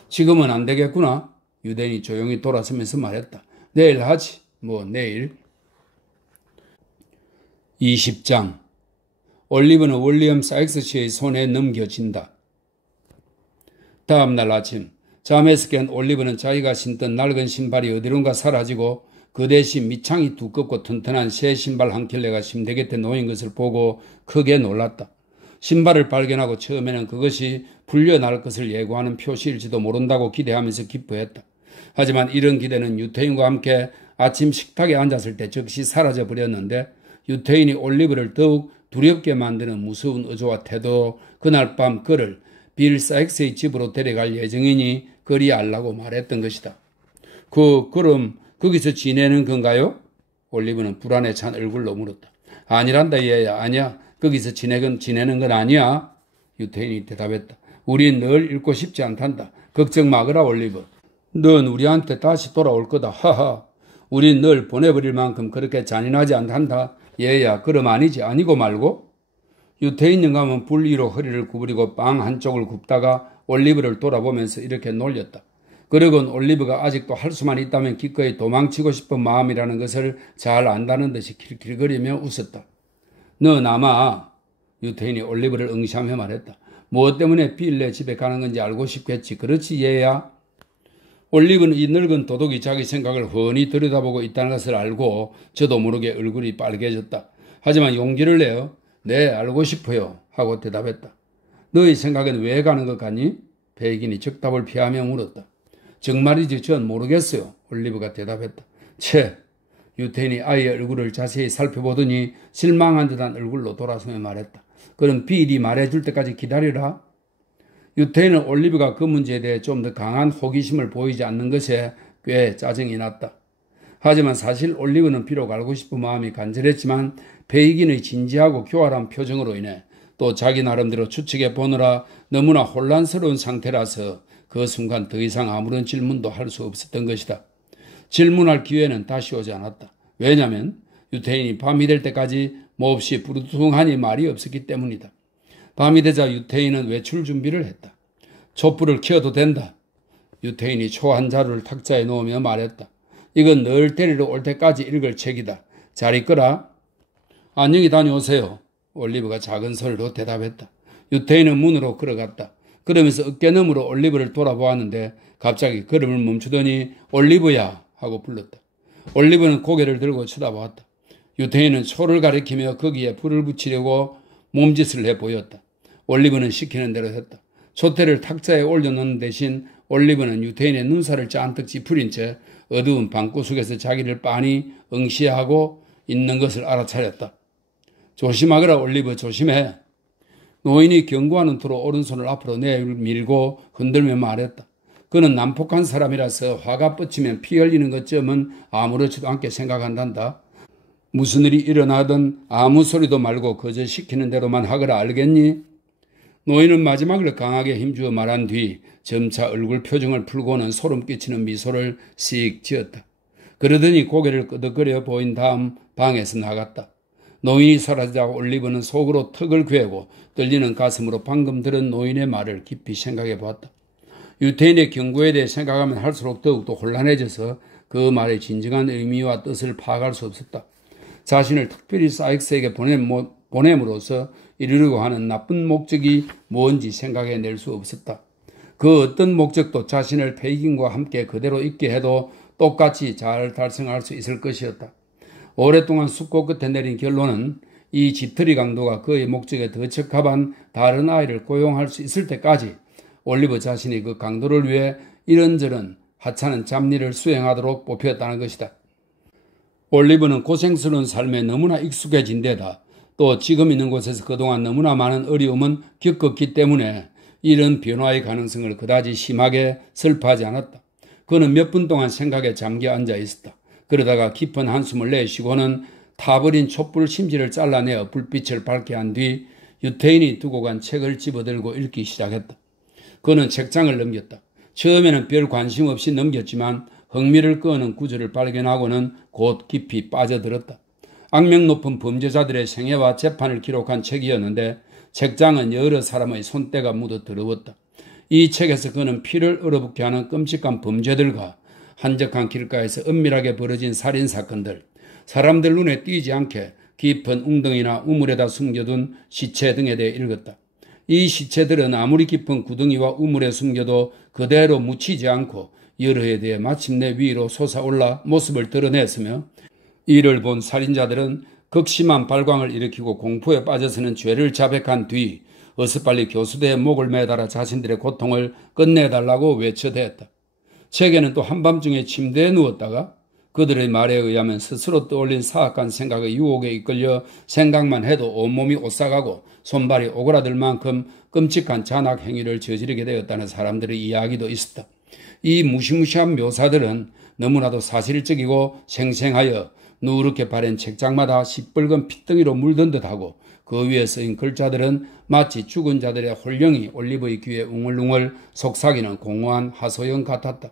지금은 안 되겠구나. 유대인이 조용히 돌아서면서 말했다. 내일 하지. 내일. 20장. 올리브는 윌리엄 사익스 씨의 손에 넘겨진다. 다음 날 아침 잠에서 깬 올리브는 자기가 신던 낡은 신발이 어디론가 사라지고 그 대신 밑창이 두껍고 튼튼한 새 신발 한 켤레가 침대 곁에 놓인 것을 보고 크게 놀랐다. 신발을 발견하고 처음에는 그것이 불려날 것을 예고하는 표시일지도 모른다고 기대하면서 기뻐했다. 하지만 이런 기대는 유태인과 함께 아침 식탁에 앉았을 때 즉시 사라져버렸는데 유태인이 올리브를 더욱 두렵게 만드는 무서운 의조와 태도, 그날 밤 그를 빌 사익스의 집으로 데려갈 예정이니 그리 알라고 말했던 것이다. 그럼 거기서 지내는 건가요? 올리브는 불안에 찬 얼굴로 물었다. 아니란다 얘야. 아니야. 거기서 지내는 건 아니야. 유태인이 대답했다. 우린 널 잃고 싶지 않단다. 걱정 마거라 올리브. 넌 우리한테 다시 돌아올 거다. 하하. 우린 널 보내버릴 만큼 그렇게 잔인하지 않단다. 얘야. 그럼 아니지. 아니고 말고. 유태인 영감은 불 위로 허리를 구부리고 빵 한쪽을 굽다가 올리브를 돌아보면서 이렇게 놀렸다. 그러곤 올리브가 아직도 할 수만 있다면 기꺼이 도망치고 싶은 마음이라는 것을 잘 안다는 듯이 킬킬거리며 웃었다. 너 남아. 유태인이 올리브를 응시하며 말했다. 무엇 때문에 빌레 집에 가는 건지 알고 싶겠지. 그렇지 얘야? 올리브는 이 늙은 도둑이 자기 생각을 훤히 들여다보고 있다는 것을 알고 저도 모르게 얼굴이 빨개졌다. 하지만 용기를 내어 네 알고 싶어요 하고 대답했다. 너의 생각엔 왜 가는 것 같니? 베이긴이 적답을 피하며 물었다. 정말이지 전 모르겠어요. 올리브가 대답했다. 채. 유태인이 아이의 얼굴을 자세히 살펴보더니 실망한 듯한 얼굴로 돌아서며 말했다. 그럼 빌이 말해줄 때까지 기다리라. 유태인은 올리브가 그 문제에 대해 좀 더 강한 호기심을 보이지 않는 것에 꽤 짜증이 났다. 하지만 사실 올리브는 비록 알고 싶은 마음이 간절했지만 베이긴의 진지하고 교활한 표정으로 인해 또 자기 나름대로 추측해 보느라 너무나 혼란스러운 상태라서 그 순간 더 이상 아무런 질문도 할 수 없었던 것이다. 질문할 기회는 다시 오지 않았다. 왜냐하면 유태인이 밤이 될 때까지 몹시 부르퉁하니 말이 없었기 때문이다. 밤이 되자 유태인은 외출 준비를 했다. 촛불을 켜도 된다. 유태인이 초 한 자루를 탁자에 놓으며 말했다. 이건 널 데리러 올 때까지 읽을 책이다. 잘 읽거라. 안녕히 다녀오세요. 올리브가 작은 소리로 대답했다. 유태인은 문으로 걸어갔다. 그러면서 어깨너머로 올리브를 돌아보았는데 갑자기 걸음을 멈추더니 올리브야 하고 불렀다. 올리브는 고개를 들고 쳐다보았다. 유태인은 초를 가리키며 거기에 불을 붙이려고 몸짓을 해 보였다. 올리브는 시키는 대로 했다. 촛대를 탁자에 올려놓는 대신 올리브는 유태인의 눈살을 잔뜩 찌푸린 채 어두운 방구석에서 자기를 빤히 응시하고 있는 것을 알아차렸다. 조심하거라 올리브 조심해. 노인이 경고하는 투로 오른손을 앞으로 내밀고 흔들며 말했다. 그는 난폭한 사람이라서 화가 뻗치면 피 흘리는 것쯤은 아무렇지도 않게 생각한단다. 무슨 일이 일어나든 아무 소리도 말고 그저 시키는 대로만 하거라 알겠니? 노인은 마지막으로 강하게 힘주어 말한 뒤 점차 얼굴 표정을 풀고는 소름 끼치는 미소를 씩 지었다. 그러더니 고개를 끄덕거려 보인 다음 방에서 나갔다. 노인이 사라지자 올리브는 속으로 턱을 괴고 떨리는 가슴으로 방금 들은 노인의 말을 깊이 생각해 보았다. 유태인의 경고에 대해 생각하면 할수록 더욱더 혼란해져서 그 말의 진정한 의미와 뜻을 파악할 수 없었다. 자신을 특별히 사익스에게 보냄으로써 이루려고 하는 나쁜 목적이 뭔지 생각해낼 수 없었다. 그 어떤 목적도 자신을 베이긴과 함께 그대로 있게 해도 똑같이 잘 달성할 수 있을 것이었다. 오랫동안 숙고 끝에 내린 결론은 이 집털이 강도가 그의 목적에 더 적합한 다른 아이를 고용할 수 있을 때까지 올리브 자신이 그 강도를 위해 이런저런 하찮은 잡일을 수행하도록 뽑혔다는 것이다. 올리브는 고생스러운 삶에 너무나 익숙해진 데다 또 지금 있는 곳에서 그동안 너무나 많은 어려움은 겪었기 때문에 이런 변화의 가능성을 그다지 심하게 슬퍼하지 않았다. 그는 몇 분 동안 생각에 잠겨 앉아 있었다. 그러다가 깊은 한숨을 내쉬고는 타버린 촛불 심지를 잘라내어 불빛을 밝게 한 뒤 유태인이 두고 간 책을 집어들고 읽기 시작했다. 그는 책장을 넘겼다. 처음에는 별 관심 없이 넘겼지만 흥미를 끄는 구절을 발견하고는 곧 깊이 빠져들었다. 악명 높은 범죄자들의 생애와 재판을 기록한 책이었는데 책장은 여러 사람의 손때가 묻어 더러웠다. 이 책에서 그는 피를 얼어붙게 하는 끔찍한 범죄들과 한적한 길가에서 은밀하게 벌어진 살인사건들, 사람들 눈에 띄지 않게 깊은 웅덩이나 우물에다 숨겨둔 시체 등에 대해 읽었다. 이 시체들은 아무리 깊은 구덩이와 우물에 숨겨도 그대로 묻히지 않고 여러 해에 대해 마침내 위로 솟아올라 모습을 드러냈으며 이를 본 살인자들은 극심한 발광을 일으키고 공포에 빠져서는 죄를 자백한 뒤 어서 빨리 교수대에 목을 매달아 자신들의 고통을 끝내달라고 외쳐대었다. 책에는 또 한밤중에 침대에 누웠다가 그들의 말에 의하면 스스로 떠올린 사악한 생각의 유혹에 이끌려 생각만 해도 온몸이 오싹하고 손발이 오그라들 만큼 끔찍한 잔악 행위를 저지르게 되었다는 사람들의 이야기도 있었다. 이 무시무시한 묘사들은 너무나도 사실적이고 생생하여 누렇게 바랜 책장마다 시뻘건 핏덩이로 물든 듯하고 그 위에 쓰인 글자들은 마치 죽은 자들의 홀령이 올리브의 귀에 웅얼웅얼 속삭이는 공허한 하소연 같았다.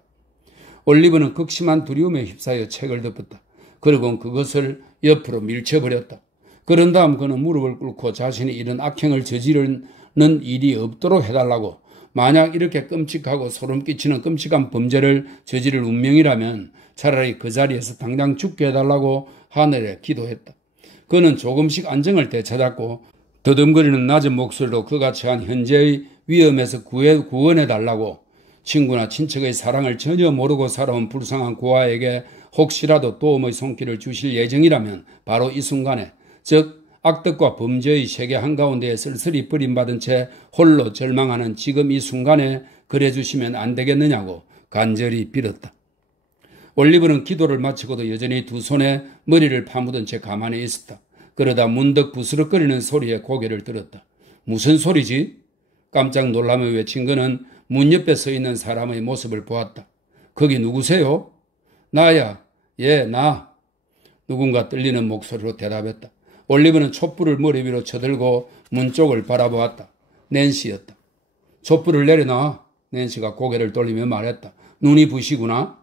올리브는 극심한 두려움에 휩싸여 책을 덮었다. 그리고 그것을 옆으로 밀쳐버렸다. 그런 다음 그는 무릎을 꿇고 자신이 이런 악행을 저지르는 일이 없도록 해달라고 만약 이렇게 끔찍하고 소름 끼치는 끔찍한 범죄를 저지를 운명이라면 차라리 그 자리에서 당장 죽게 해달라고 하늘에 기도했다. 그는 조금씩 안정을 되찾았고 더듬거리는 낮은 목소리로 그가 처한 현재의 위험에서 구원해달라고 친구나 친척의 사랑을 전혀 모르고 살아온 불쌍한 고아에게 혹시라도 도움의 손길을 주실 예정이라면 바로 이 순간에, 즉 악덕과 범죄의 세계 한가운데에 쓸쓸히 버림받은 채 홀로 절망하는 지금 이 순간에 그래 주시면 안 되겠느냐고 간절히 빌었다. 올리브는 기도를 마치고도 여전히 두 손에 머리를 파묻은 채 가만히 있었다. 그러다 문득 부스럭거리는 소리에 고개를 들었다. 무슨 소리지? 깜짝 놀라며 외친 그는 문 옆에 서 있는 사람의 모습을 보았다. 거기 누구세요? 나야. 예, 나. 누군가 떨리는 목소리로 대답했다. 올리브는 촛불을 머리 위로 쳐들고 문 쪽을 바라보았다. 낸시였다. 촛불을 내려놔. 낸시가 고개를 돌리며 말했다. 눈이 부시구나.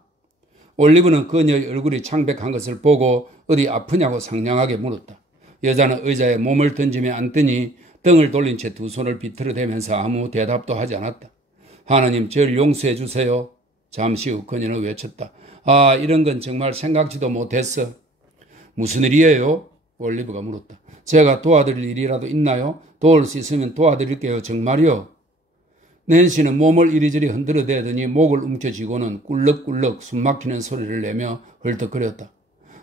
올리브는 그녀의 얼굴이 창백한 것을 보고 어디 아프냐고 상냥하게 물었다. 여자는 의자에 몸을 던지며 앉더니 등을 돌린 채 두 손을 비틀어대면서 아무 대답도 하지 않았다. 하나님, 저를 용서해 주세요. 잠시 후 그녀는 외쳤다. 아, 이런 건 정말 생각지도 못했어. 무슨 일이에요? 올리브가 물었다. 제가 도와드릴 일이라도 있나요? 도울 수 있으면 도와드릴게요. 정말요? 낸시는 몸을 이리저리 흔들어대더니 목을 움켜쥐고는 꿀럭꿀럭 숨막히는 소리를 내며 헐떡거렸다.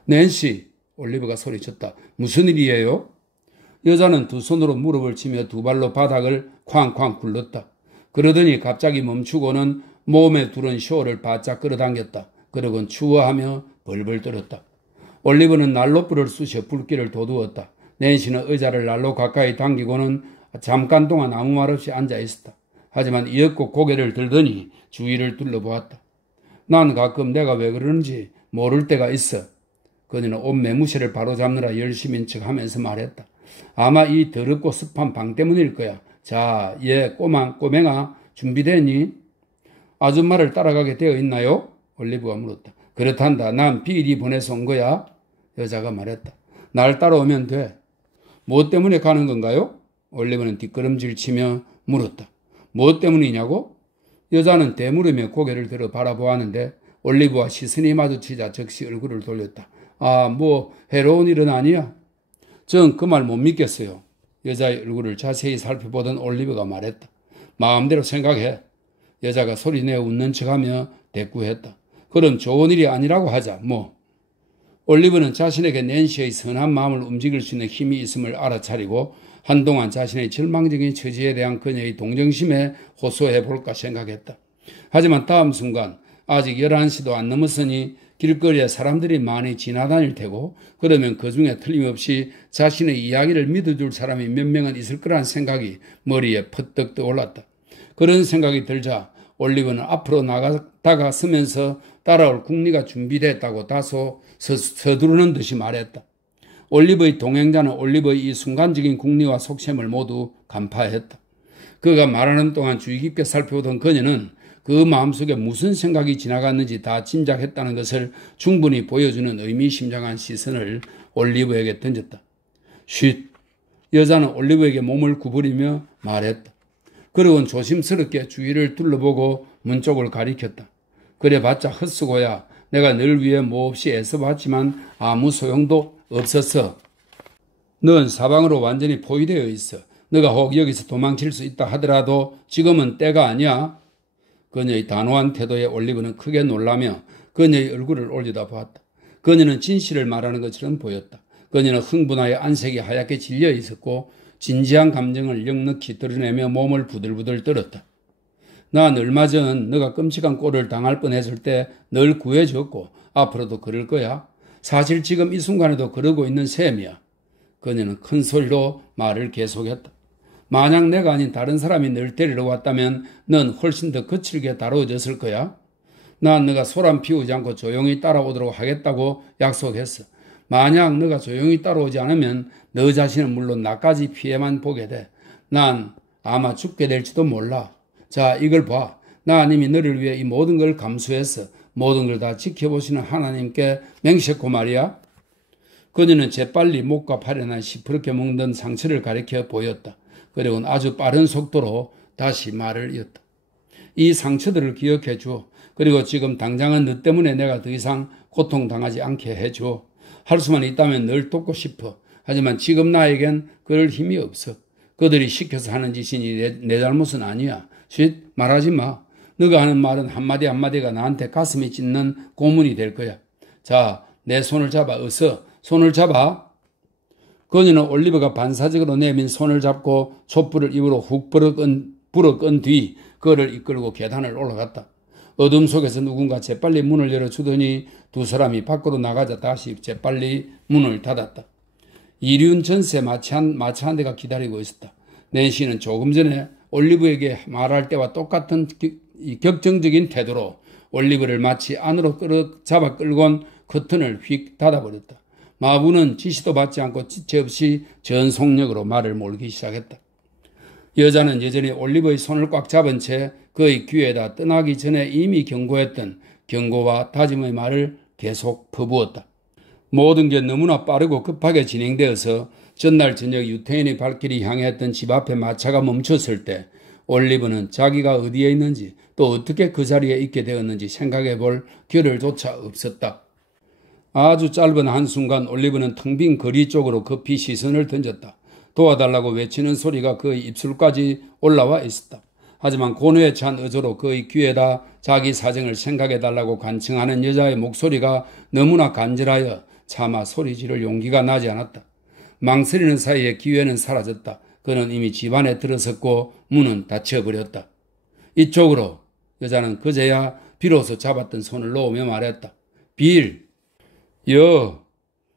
낸시! 올리브가 소리쳤다. 무슨 일이에요? 여자는 두 손으로 무릎을 치며 두 발로 바닥을 쾅쾅 굴렀다. 그러더니 갑자기 멈추고는 몸에 두른 쇼를 바짝 끌어당겼다. 그러곤 추워하며 벌벌 떨었다. 올리브는 난로불을 쑤셔 불길을 돋우었다. 낸시는 의자를 난로 가까이 당기고는 잠깐 동안 아무 말 없이 앉아 있었다. 하지만 이윽고 고개를 들더니 주위를 둘러보았다. 난 가끔 내가 왜 그러는지 모를 때가 있어. 그녀는 옷 매무새를 바로잡느라 열심인 척하면서 말했다. 아마 이 더럽고 습한 방 때문일 거야. 자, 꼬맹아 준비됐니? 아줌마를 따라가게 되어 있나요? 올리브가 물었다. 그렇단다. 난 비리 보내서 온 거야. 여자가 말했다. 날 따라오면 돼. 뭐 때문에 가는 건가요? 올리브는 뒷걸음질 치며 물었다. 뭐 때문이냐고? 여자는 대물으며 고개를 들어 바라보았는데 올리브와 시선이 마주치자 즉시 얼굴을 돌렸다. 아, 뭐 해로운 일은 아니야? 전 그 말 못 믿겠어요. 여자의 얼굴을 자세히 살펴보던 올리브가 말했다. 마음대로 생각해. 여자가 소리내어 웃는 척하며 대꾸했다. 그럼 좋은 일이 아니라고 하자. 뭐. 올리브는 자신에게 낸시의 선한 마음을 움직일 수 있는 힘이 있음을 알아차리고 한동안 자신의 절망적인 처지에 대한 그녀의 동정심에 호소해볼까 생각했다. 하지만 다음 순간 아직 11시도 안 넘었으니 길거리에 사람들이 많이 지나다닐 테고 그러면 그중에 틀림없이 자신의 이야기를 믿어줄 사람이 몇 명은 있을 거란 생각이 머리에 퍼뜩 떠올랐다. 그런 생각이 들자 올리브는 앞으로 다가서면서 따라올 궁리가 준비됐다고 다소 서두르는 듯이 말했다. 올리브의 동행자는 올리브의 이 순간적인 궁리와 속셈을 모두 간파했다. 그가 말하는 동안 주의 깊게 살펴보던 그녀는 그 마음속에 무슨 생각이 지나갔는지 다 짐작했다는 것을 충분히 보여주는 의미심장한 시선을 올리브에게 던졌다. 쉿! 여자는 올리브에게 몸을 구부리며 말했다. 그러곤 조심스럽게 주위를 둘러보고 문 쪽을 가리켰다. 그래봤자 헛수고야. 내가 널 위해 몹시 애써봤지만 아무 소용도 없었어. 넌 사방으로 완전히 포위되어 있어. 너가 혹 여기서 도망칠 수 있다 하더라도 지금은 때가 아니야. 그녀의 단호한 태도에 올리브는 크게 놀라며 그녀의 얼굴을 올려다보았다. 그녀는 진실을 말하는 것처럼 보였다. 그녀는 흥분하여 안색이 하얗게 질려 있었고 진지한 감정을 넉넉히 드러내며 몸을 부들부들 떨었다. 난 얼마 전 너가 끔찍한 꼴을 당할 뻔했을 때 널 구해줬고 앞으로도 그럴 거야. 사실 지금 이 순간에도 그러고 있는 셈이야. 그녀는 큰 소리로 말을 계속했다. 만약 내가 아닌 다른 사람이 널 데리러 왔다면 넌 훨씬 더 거칠게 다뤄졌을 거야. 난 너가 소란 피우지 않고 조용히 따라오도록 하겠다고 약속했어. 만약 너가 조용히 따라오지 않으면 너 자신은 물론 나까지 피해만 보게 돼. 난 아마 죽게 될지도 몰라. 자, 이걸 봐. 나 이미 너를 위해 이 모든 걸 감수했어. 모든 걸 다 지켜보시는 하나님께 맹세코 말이야. 그녀는 재빨리 목과 팔에 난 시퍼렇게 멍든 상처를 가리켜 보였다. 그리고는 아주 빠른 속도로 다시 말을 이었다. 이 상처들을 기억해 주어. 그리고 지금 당장은 너 때문에 내가 더 이상 고통당하지 않게 해줘. 할 수만 있다면 널 돕고 싶어. 하지만 지금 나에겐 그럴 힘이 없어. 그들이 시켜서 하는 짓이니 내 잘못은 아니야. 쉿, 말하지 마. 너가 하는 말은 한마디 한마디가 나한테 가슴이 찢는 고문이 될 거야. 자, 내 손을 잡아. 어서 손을 잡아. 그녀는 올리버가 반사적으로 내민 손을 잡고 촛불을 입으로 훅 불어 끈 뒤 그를 이끌고 계단을 올라갔다. 어둠 속에서 누군가 재빨리 문을 열어주더니 두 사람이 밖으로 나가자 다시 재빨리 문을 닫았다. 이륜 전세 마차 한 대가 기다리고 있었다. 낸시는 조금 전에 올리브에게 말할 때와 똑같은 격정적인 태도로 올리브를 마치 안으로 잡아 끌곤 커튼을 휙 닫아버렸다. 마부는 지시도 받지 않고 지체 없이 전속력으로 말을 몰기 시작했다. 여자는 여전히 올리브의 손을 꽉 잡은 채 그의 귀에다 떠나기 전에 이미 경고했던 경고와 다짐의 말을 계속 퍼부었다. 모든 게 너무나 빠르고 급하게 진행되어서 전날 저녁 유태인의 발길이 향했던 집 앞에 마차가 멈췄을 때 올리브는 자기가 어디에 있는지 또 어떻게 그 자리에 있게 되었는지 생각해 볼 겨를조차 없었다. 아주 짧은 한순간 올리브는 텅 빈 거리 쪽으로 급히 시선을 던졌다. 도와달라고 외치는 소리가 그의 입술까지 올라와 있었다. 하지만 고뇌에 찬 어조로 그의 귀에다 자기 사정을 생각해달라고 간청하는 여자의 목소리가 너무나 간절하여 차마 소리 지를 용기가 나지 않았다. 망설이는 사이에 기회는 사라졌다. 그는 이미 집안에 들어섰고 문은 닫혀버렸다. 이쪽으로. 여자는 그제야 비로소 잡았던 손을 놓으며 말했다. 빌.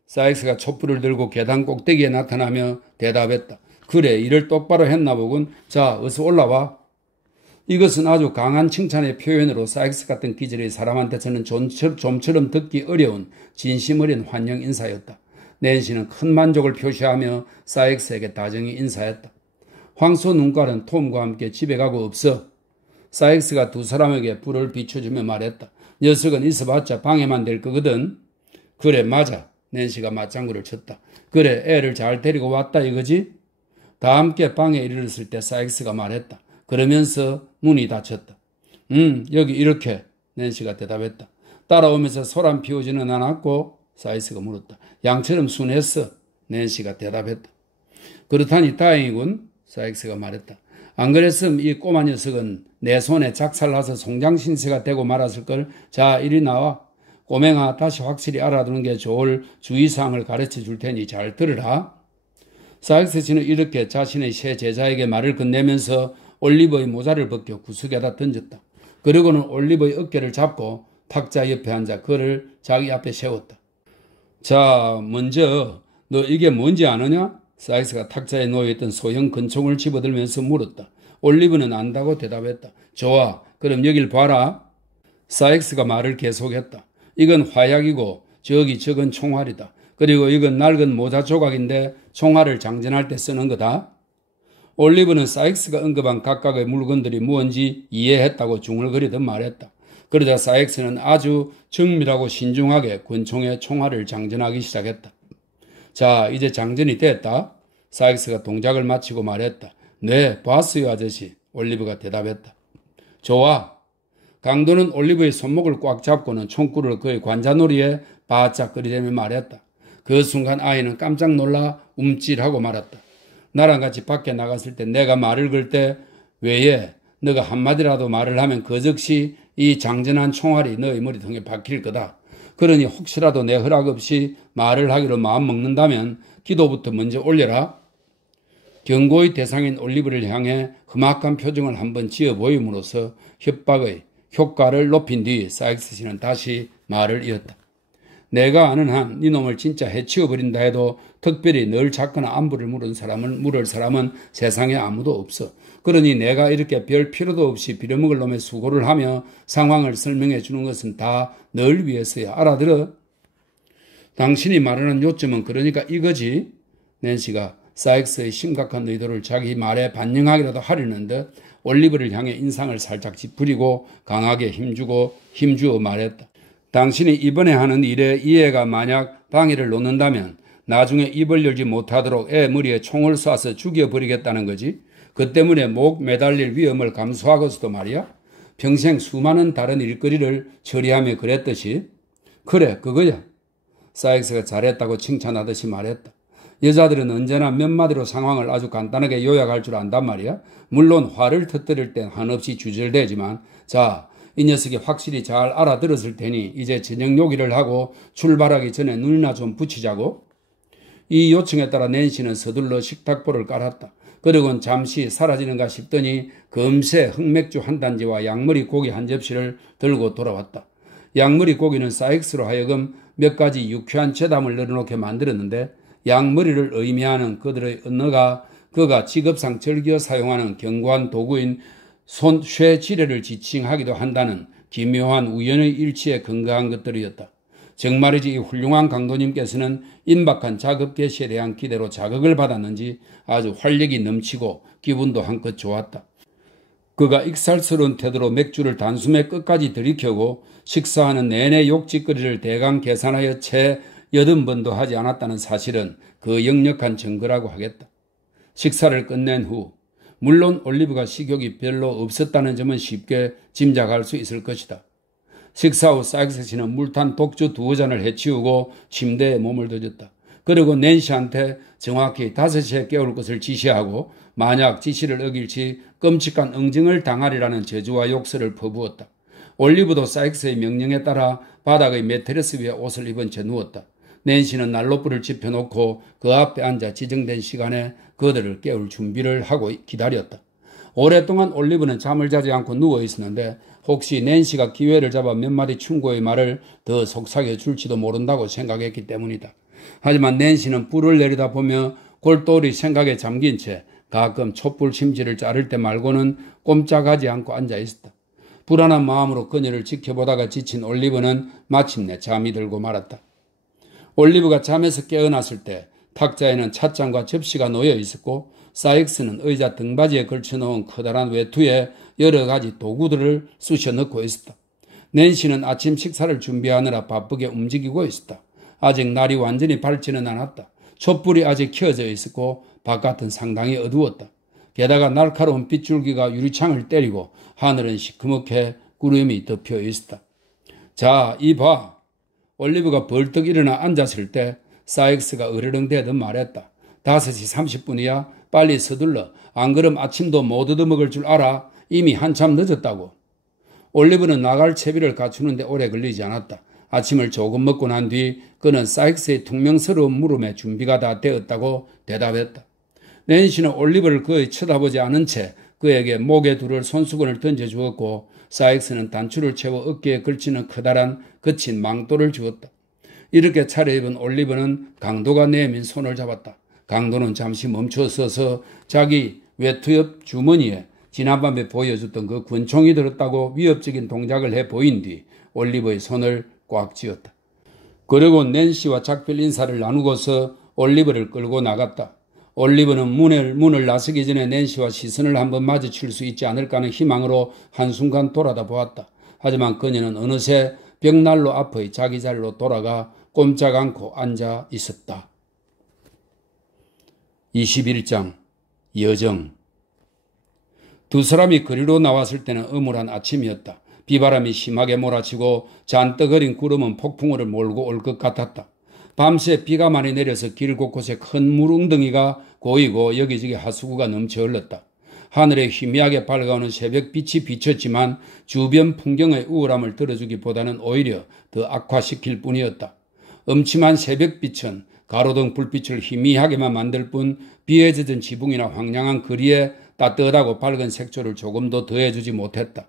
사익스가 촛불을 들고 계단 꼭대기에 나타나며 대답했다. 그래, 일을 똑바로 했나 보군. 자, 어서 올라와. 이것은 아주 강한 칭찬의 표현으로 사익스 같은 기질의 사람한테서는 좀처럼 듣기 어려운 진심 어린 환영 인사였다. 낸시는 큰 만족을 표시하며 사익스에게 다정히 인사했다. 황소 눈깔은 톰과 함께 집에 가고 없어. 사익스가 두 사람에게 불을 비춰주며 말했다. 녀석은 있어봤자 방해만 될 거거든. 그래, 맞아. 낸시가 맞장구를 쳤다. 그래, 애를 잘 데리고 왔다 이거지? 다 함께 방에 이르렀을 때 사익스가 말했다. 그러면서 문이 닫혔다. 여기 이렇게. 낸시가 대답했다. 따라오면서 소란 피우지는 않았고? 사익스가 물었다. 양처럼 순했어. 낸시가 대답했다. 그렇다니 다행이군. 사익스가 말했다. 안 그랬으면 이 꼬마 녀석은 내 손에 작살나서 송장신세가 되고 말았을걸. 자, 이리 나와. 꼬맹아, 다시 확실히 알아두는 게 좋을 주의사항을 가르쳐 줄 테니 잘 들으라. 사익스 씨는 이렇게 자신의 새 제자에게 말을 건네면서 올리버의 모자를 벗겨 구석에다 던졌다. 그리고는 올리버의 어깨를 잡고 탁자 옆에 앉아 그를 자기 앞에 세웠다. 자, 먼저 너 이게 뭔지 아느냐? 사익스가 탁자에 놓여있던 소형 권총을 집어들면서 물었다. 올리브는 안다고 대답했다. 좋아, 그럼 여길 봐라. 사익스가 말을 계속했다. 이건 화약이고 저기 저건 총알이다. 그리고 이건 낡은 모자 조각인데 총알을 장전할 때 쓰는 거다. 올리브는 사익스가 언급한 각각의 물건들이 무언지 이해했다고 중얼거리듯 말했다. 그러자 사익스는 아주 정밀하고 신중하게 권총에 총알을 장전하기 시작했다. 자, 이제 장전이 됐다. 사익스가 동작을 마치고 말했다. 네, 봤어요, 아저씨. 올리브가 대답했다. 좋아. 강도는 올리브의 손목을 꽉 잡고는 총구를 그의 관자놀이에 바짝 끓이대며 말했다. 그 순간 아이는 깜짝 놀라 움찔하고 말았다. 나랑 같이 밖에 나갔을 때 내가 말을 걸 때 외에 너가 한마디라도 말을 하면 그 즉시 이 장전한 총알이 너의 머리통에 박힐 거다. 그러니 혹시라도 내 허락 없이 말을 하기로 마음먹는다면 기도부터 먼저 올려라. 경고의 대상인 올리브를 향해 험악한 표정을 한번 지어 보임으로써 협박의 효과를 높인 뒤 사익스 씨는 다시 말을 이었다. 내가 아는 한 네 놈을 진짜 해치워버린다 해도 특별히 널 찾거나 안부를 물을 사람은 세상에 아무도 없어. 그러니 내가 이렇게 별 필요도 없이 빌어먹을 놈의 수고를 하며 상황을 설명해 주는 것은 다 널 위해서야. 알아들어? 당신이 말하는 요점은 그러니까 이거지. 낸시가 사익스의 심각한 의도를 자기 말에 반영하기라도 하려는 듯 올리브를 향해 인상을 살짝 찌푸리고 강하게 힘주어 말했다. 당신이 이번에 하는 일에 이 애가 만약 방해를 놓는다면 나중에 입을 열지 못하도록 애 머리에 총을 쏴서 죽여버리겠다는 거지. 그 때문에 목 매달릴 위험을 감수하고서도 말이야. 평생 수많은 다른 일거리를 처리하며 그랬듯이 그래 그거야. 사익스가 잘했다고 칭찬하듯이 말했다. 여자들은 언제나 몇 마디로 상황을 아주 간단하게 요약할 줄 안단 말이야. 물론 화를 터뜨릴 땐 한없이 주절되지만 자, 이 녀석이 확실히 잘 알아들었을 테니 이제 저녁 요기를 하고 출발하기 전에 눈이나 좀 붙이자고. 이 요청에 따라 낸시는 서둘러 식탁보를 깔았다. 그러곤 잠시 사라지는가 싶더니 금세 흑맥주 한 단지와 양머리 고기 한 접시를 들고 돌아왔다. 양머리 고기는 사익스로 하여금 몇 가지 유쾌한 재담을 늘어놓게 만들었는데 양머리를 의미하는 그들의 언어가 그가 직업상 즐겨 사용하는 견고한 도구인 쇠지뢰를 지칭하기도 한다는 기묘한 우연의 일치에 근거한 것들이었다. 정말이지 이 훌륭한 강도님께서는 임박한 작업 개시에 대한 기대로 자극을 받았는지 아주 활력이 넘치고 기분도 한껏 좋았다. 그가 익살스러운 태도로 맥주를 단숨에 끝까지 들이켜고 식사하는 내내 욕짓거리를 대강 계산하여 채 80번도 하지 않았다는 사실은 그 역력한 증거라고 하겠다. 식사를 끝낸 후 물론 올리브가 식욕이 별로 없었다는 점은 쉽게 짐작할 수 있을 것이다. 식사 후 사익스 씨는 물탄 독주 2잔을 해치우고 침대에 몸을 던졌다. 그리고 낸시한테 정확히 5시에 깨울 것을 지시하고 만약 지시를 어길지 끔찍한 응징을 당하리라는 저주와 욕설을 퍼부었다. 올리브도 사익스의 명령에 따라 바닥의 매트리스 위에 옷을 입은 채 누웠다. 낸시는 난로불을 지펴놓고 그 앞에 앉아 지정된 시간에 그들을 깨울 준비를 하고 기다렸다. 오랫동안 올리브는 잠을 자지 않고 누워 있었는데 혹시 낸시가 기회를 잡아 몇 마디 충고의 말을 더 속삭여 줄지도 모른다고 생각했기 때문이다. 하지만 낸시는 불을 내리다 보며 골똘히 생각에 잠긴 채 가끔 촛불 심지를 자를 때 말고는 꼼짝하지 않고 앉아 있었다. 불안한 마음으로 그녀를 지켜보다가 지친 올리브는 마침내 잠이 들고 말았다. 올리브가 잠에서 깨어났을 때 탁자에는 찻잔과 접시가 놓여 있었고 사익스는 의자 등받이에 걸쳐놓은 커다란 외투에 여러 가지 도구들을 쑤셔 넣고 있었다. 낸시는 아침 식사를 준비하느라 바쁘게 움직이고 있었다. 아직 날이 완전히 밝지는 않았다. 촛불이 아직 켜져 있었고 바깥은 상당히 어두웠다. 게다가 날카로운 빗줄기가 유리창을 때리고 하늘은 시커멓게 구름이 덮여 있었다. 자, 이봐. 올리브가 벌떡 일어나 앉았을 때 사익스가 으르렁대듯 말했다. 5시 30분이야. 빨리 서둘러. 안 그럼 아침도 못 얻어먹을 줄 알아. 이미 한참 늦었다고. 올리브는 나갈 채비를 갖추는데 오래 걸리지 않았다. 아침을 조금 먹고 난 뒤 그는 사익스의 퉁명스러운 물음에 준비가 다 되었다고 대답했다. 낸시는 올리브를 거의 쳐다보지 않은 채 그에게 목에 두를 손수건을 던져주었고 사익스는 단추를 채워 어깨에 걸치는 커다란 거친 망토를 주었다. 이렇게 차려입은 올리브는 강도가 내민 손을 잡았다. 강도는 잠시 멈춰서서 자기 외투 옆 주머니에 지난밤에 보여줬던 그 권총이 들었다고 위협적인 동작을 해 보인 뒤 올리브의 손을 꽉 쥐었다. 그리고 낸시와 작별 인사를 나누고서 올리브를 끌고 나갔다. 올리브는 문을 나서기 전에 낸시와 시선을 한번 마주칠 수 있지 않을까 하는 희망으로 한순간 돌아다 보았다. 하지만 그녀는 어느새 벽난로 앞의 자기 자리로 돌아가 꼼짝 않고 앉아 있었다. 21장 여정. 두 사람이 거리로 나왔을 때는 어물한 아침이었다. 비바람이 심하게 몰아치고 잔뜩 어린 구름은 폭풍우를 몰고 올 것 같았다. 밤새 비가 많이 내려서 길 곳곳에 큰 물웅덩이가 고이고 여기저기 하수구가 넘쳐 흘렀다. 하늘에 희미하게 밝아오는 새벽빛이 비쳤지만 주변 풍경의 우울함을 들어주기보다는 오히려 더 악화시킬 뿐이었다. 음침한 새벽빛은 가로등 불빛을 희미하게만 만들 뿐 비에 젖은 지붕이나 황량한 거리에 따뜻하고 밝은 색조를 조금도 더해주지 못했다.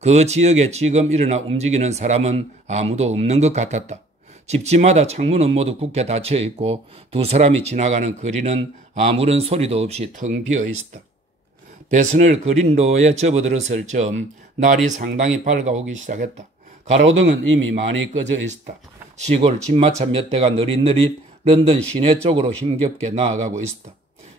그 지역에 지금 일어나 움직이는 사람은 아무도 없는 것 같았다. 집집마다 창문은 모두 굳게 닫혀 있고 두 사람이 지나가는 거리는 아무런 소리도 없이 텅 비어 있었다. 배선을 그린로에 접어들었을 즈음 날이 상당히 밝아오기 시작했다. 가로등은 이미 많이 꺼져 있었다. 시골 집마차 몇 대가 느릿느릿 런던 시내 쪽으로 힘겹게 나아가고 있었다.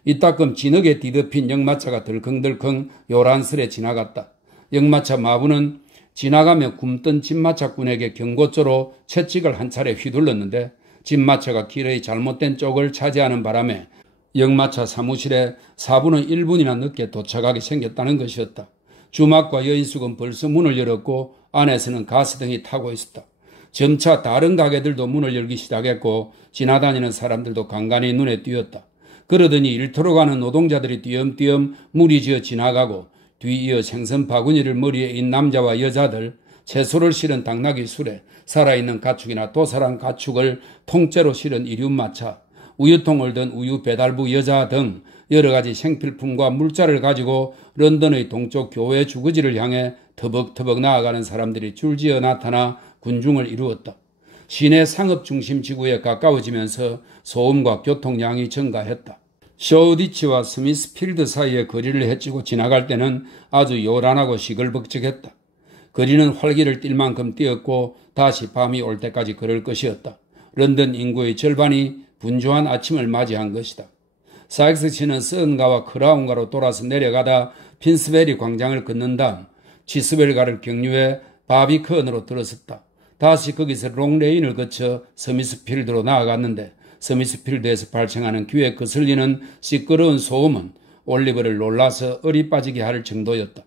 이따금 진흙에 뒤덮인 역마차가 덜컹덜컹 요란스레 지나갔다. 역마차 마부는 지나가며 굶던 집마차꾼에게 경고조로 채찍을 한 차례 휘둘렀는데 집마차가 길의 잘못된 쪽을 차지하는 바람에 역마차 사무실에 4분의 1분이나 늦게 도착하게 생겼다는 것이었다. 주막과 여인숙은 벌써 문을 열었고 안에서는 가스등이 타고 있었다. 점차 다른 가게들도 문을 열기 시작했고 지나다니는 사람들도 간간히 눈에 띄었다. 그러더니 일터로 가는 노동자들이 띄엄띄엄 무리지어 지나가고 뒤이어 생선 바구니를 머리에 인 남자와 여자들, 채소를 실은 당나귀 수레, 살아있는 가축이나 도살한 가축을 통째로 실은 이륜마차, 우유통을 든 우유 배달부 여자 등 여러 가지 생필품과 물자를 가지고 런던의 동쪽 교회 주거지를 향해 터벅터벅 나아가는 사람들이 줄지어 나타나 군중을 이루었다. 시내 상업중심 지구에 가까워지면서 소음과 교통량이 증가했다. 쇼디치와 스미스필드 사이의 거리를 헤치고 지나갈 때는 아주 요란하고 시끌벅적했다. 거리는 활기를 띨 만큼 뛰었고 다시 밤이 올 때까지 걸을 것이었다. 런던 인구의 절반이 분주한 아침을 맞이한 것이다. 사익스 씨는 선가와 크라운가로 돌아서 내려가다 핀스베리 광장을 건넌 다음 치스벨가를 경유해 바비컨으로 들어섰다. 다시 거기서 롱레인을 거쳐 스미스필드로 나아갔는데 스미스필드에서 발생하는 귀에 거슬리는 시끄러운 소음은 올리버를 놀라서 어리 빠지게 할 정도였다.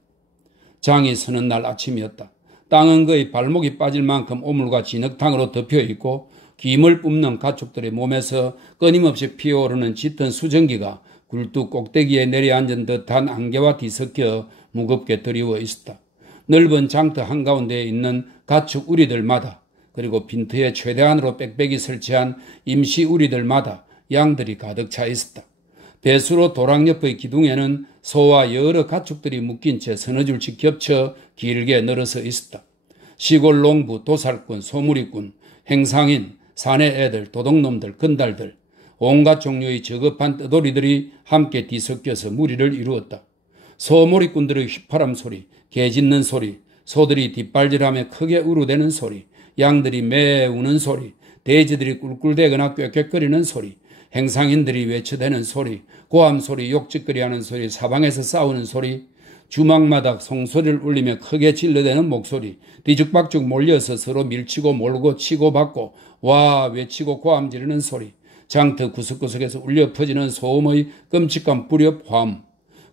장이 서는 날 아침이었다. 땅은 거의 발목이 빠질 만큼 오물과 진흙탕으로 덮여 있고 김을 뿜는 가축들의 몸에서 끊임없이 피어오르는 짙은 수증기가 굴뚝 꼭대기에 내려앉은 듯한 안개와 뒤섞여 무겁게 드리워 있었다. 넓은 장터 한가운데에 있는 가축 우리들마다 그리고 빈트에 최대한으로 빽빽이 설치한 임시 우리들마다 양들이 가득 차 있었다. 배수로 도랑 옆의 기둥에는 소와 여러 가축들이 묶인 채 서너 줄씩 겹쳐 길게 늘어서 있었다. 시골 농부, 도살꾼, 소무리꾼, 행상인, 사내 애들, 도둑놈들, 건달들, 온갖 종류의 저급한 뜨돌이들이 함께 뒤섞여서 무리를 이루었다. 소몰이꾼들의 휘파람 소리, 개 짖는 소리, 소들이 뒷발질하며 크게 우르대는 소리, 양들이 매 우는 소리, 돼지들이 꿀꿀대거나 꾀꾀거리는 소리, 행상인들이 외쳐대는 소리, 고함 소리, 욕짓거리하는 소리, 사방에서 싸우는 소리, 주막마다 송소리를 울리며 크게 질러대는 목소리, 뒤죽박죽 몰려서 서로 밀치고 몰고 치고 받고 와 외치고 고함 지르는 소리, 장터 구석구석에서 울려 퍼지는 소음의 끔찍한 불협화음,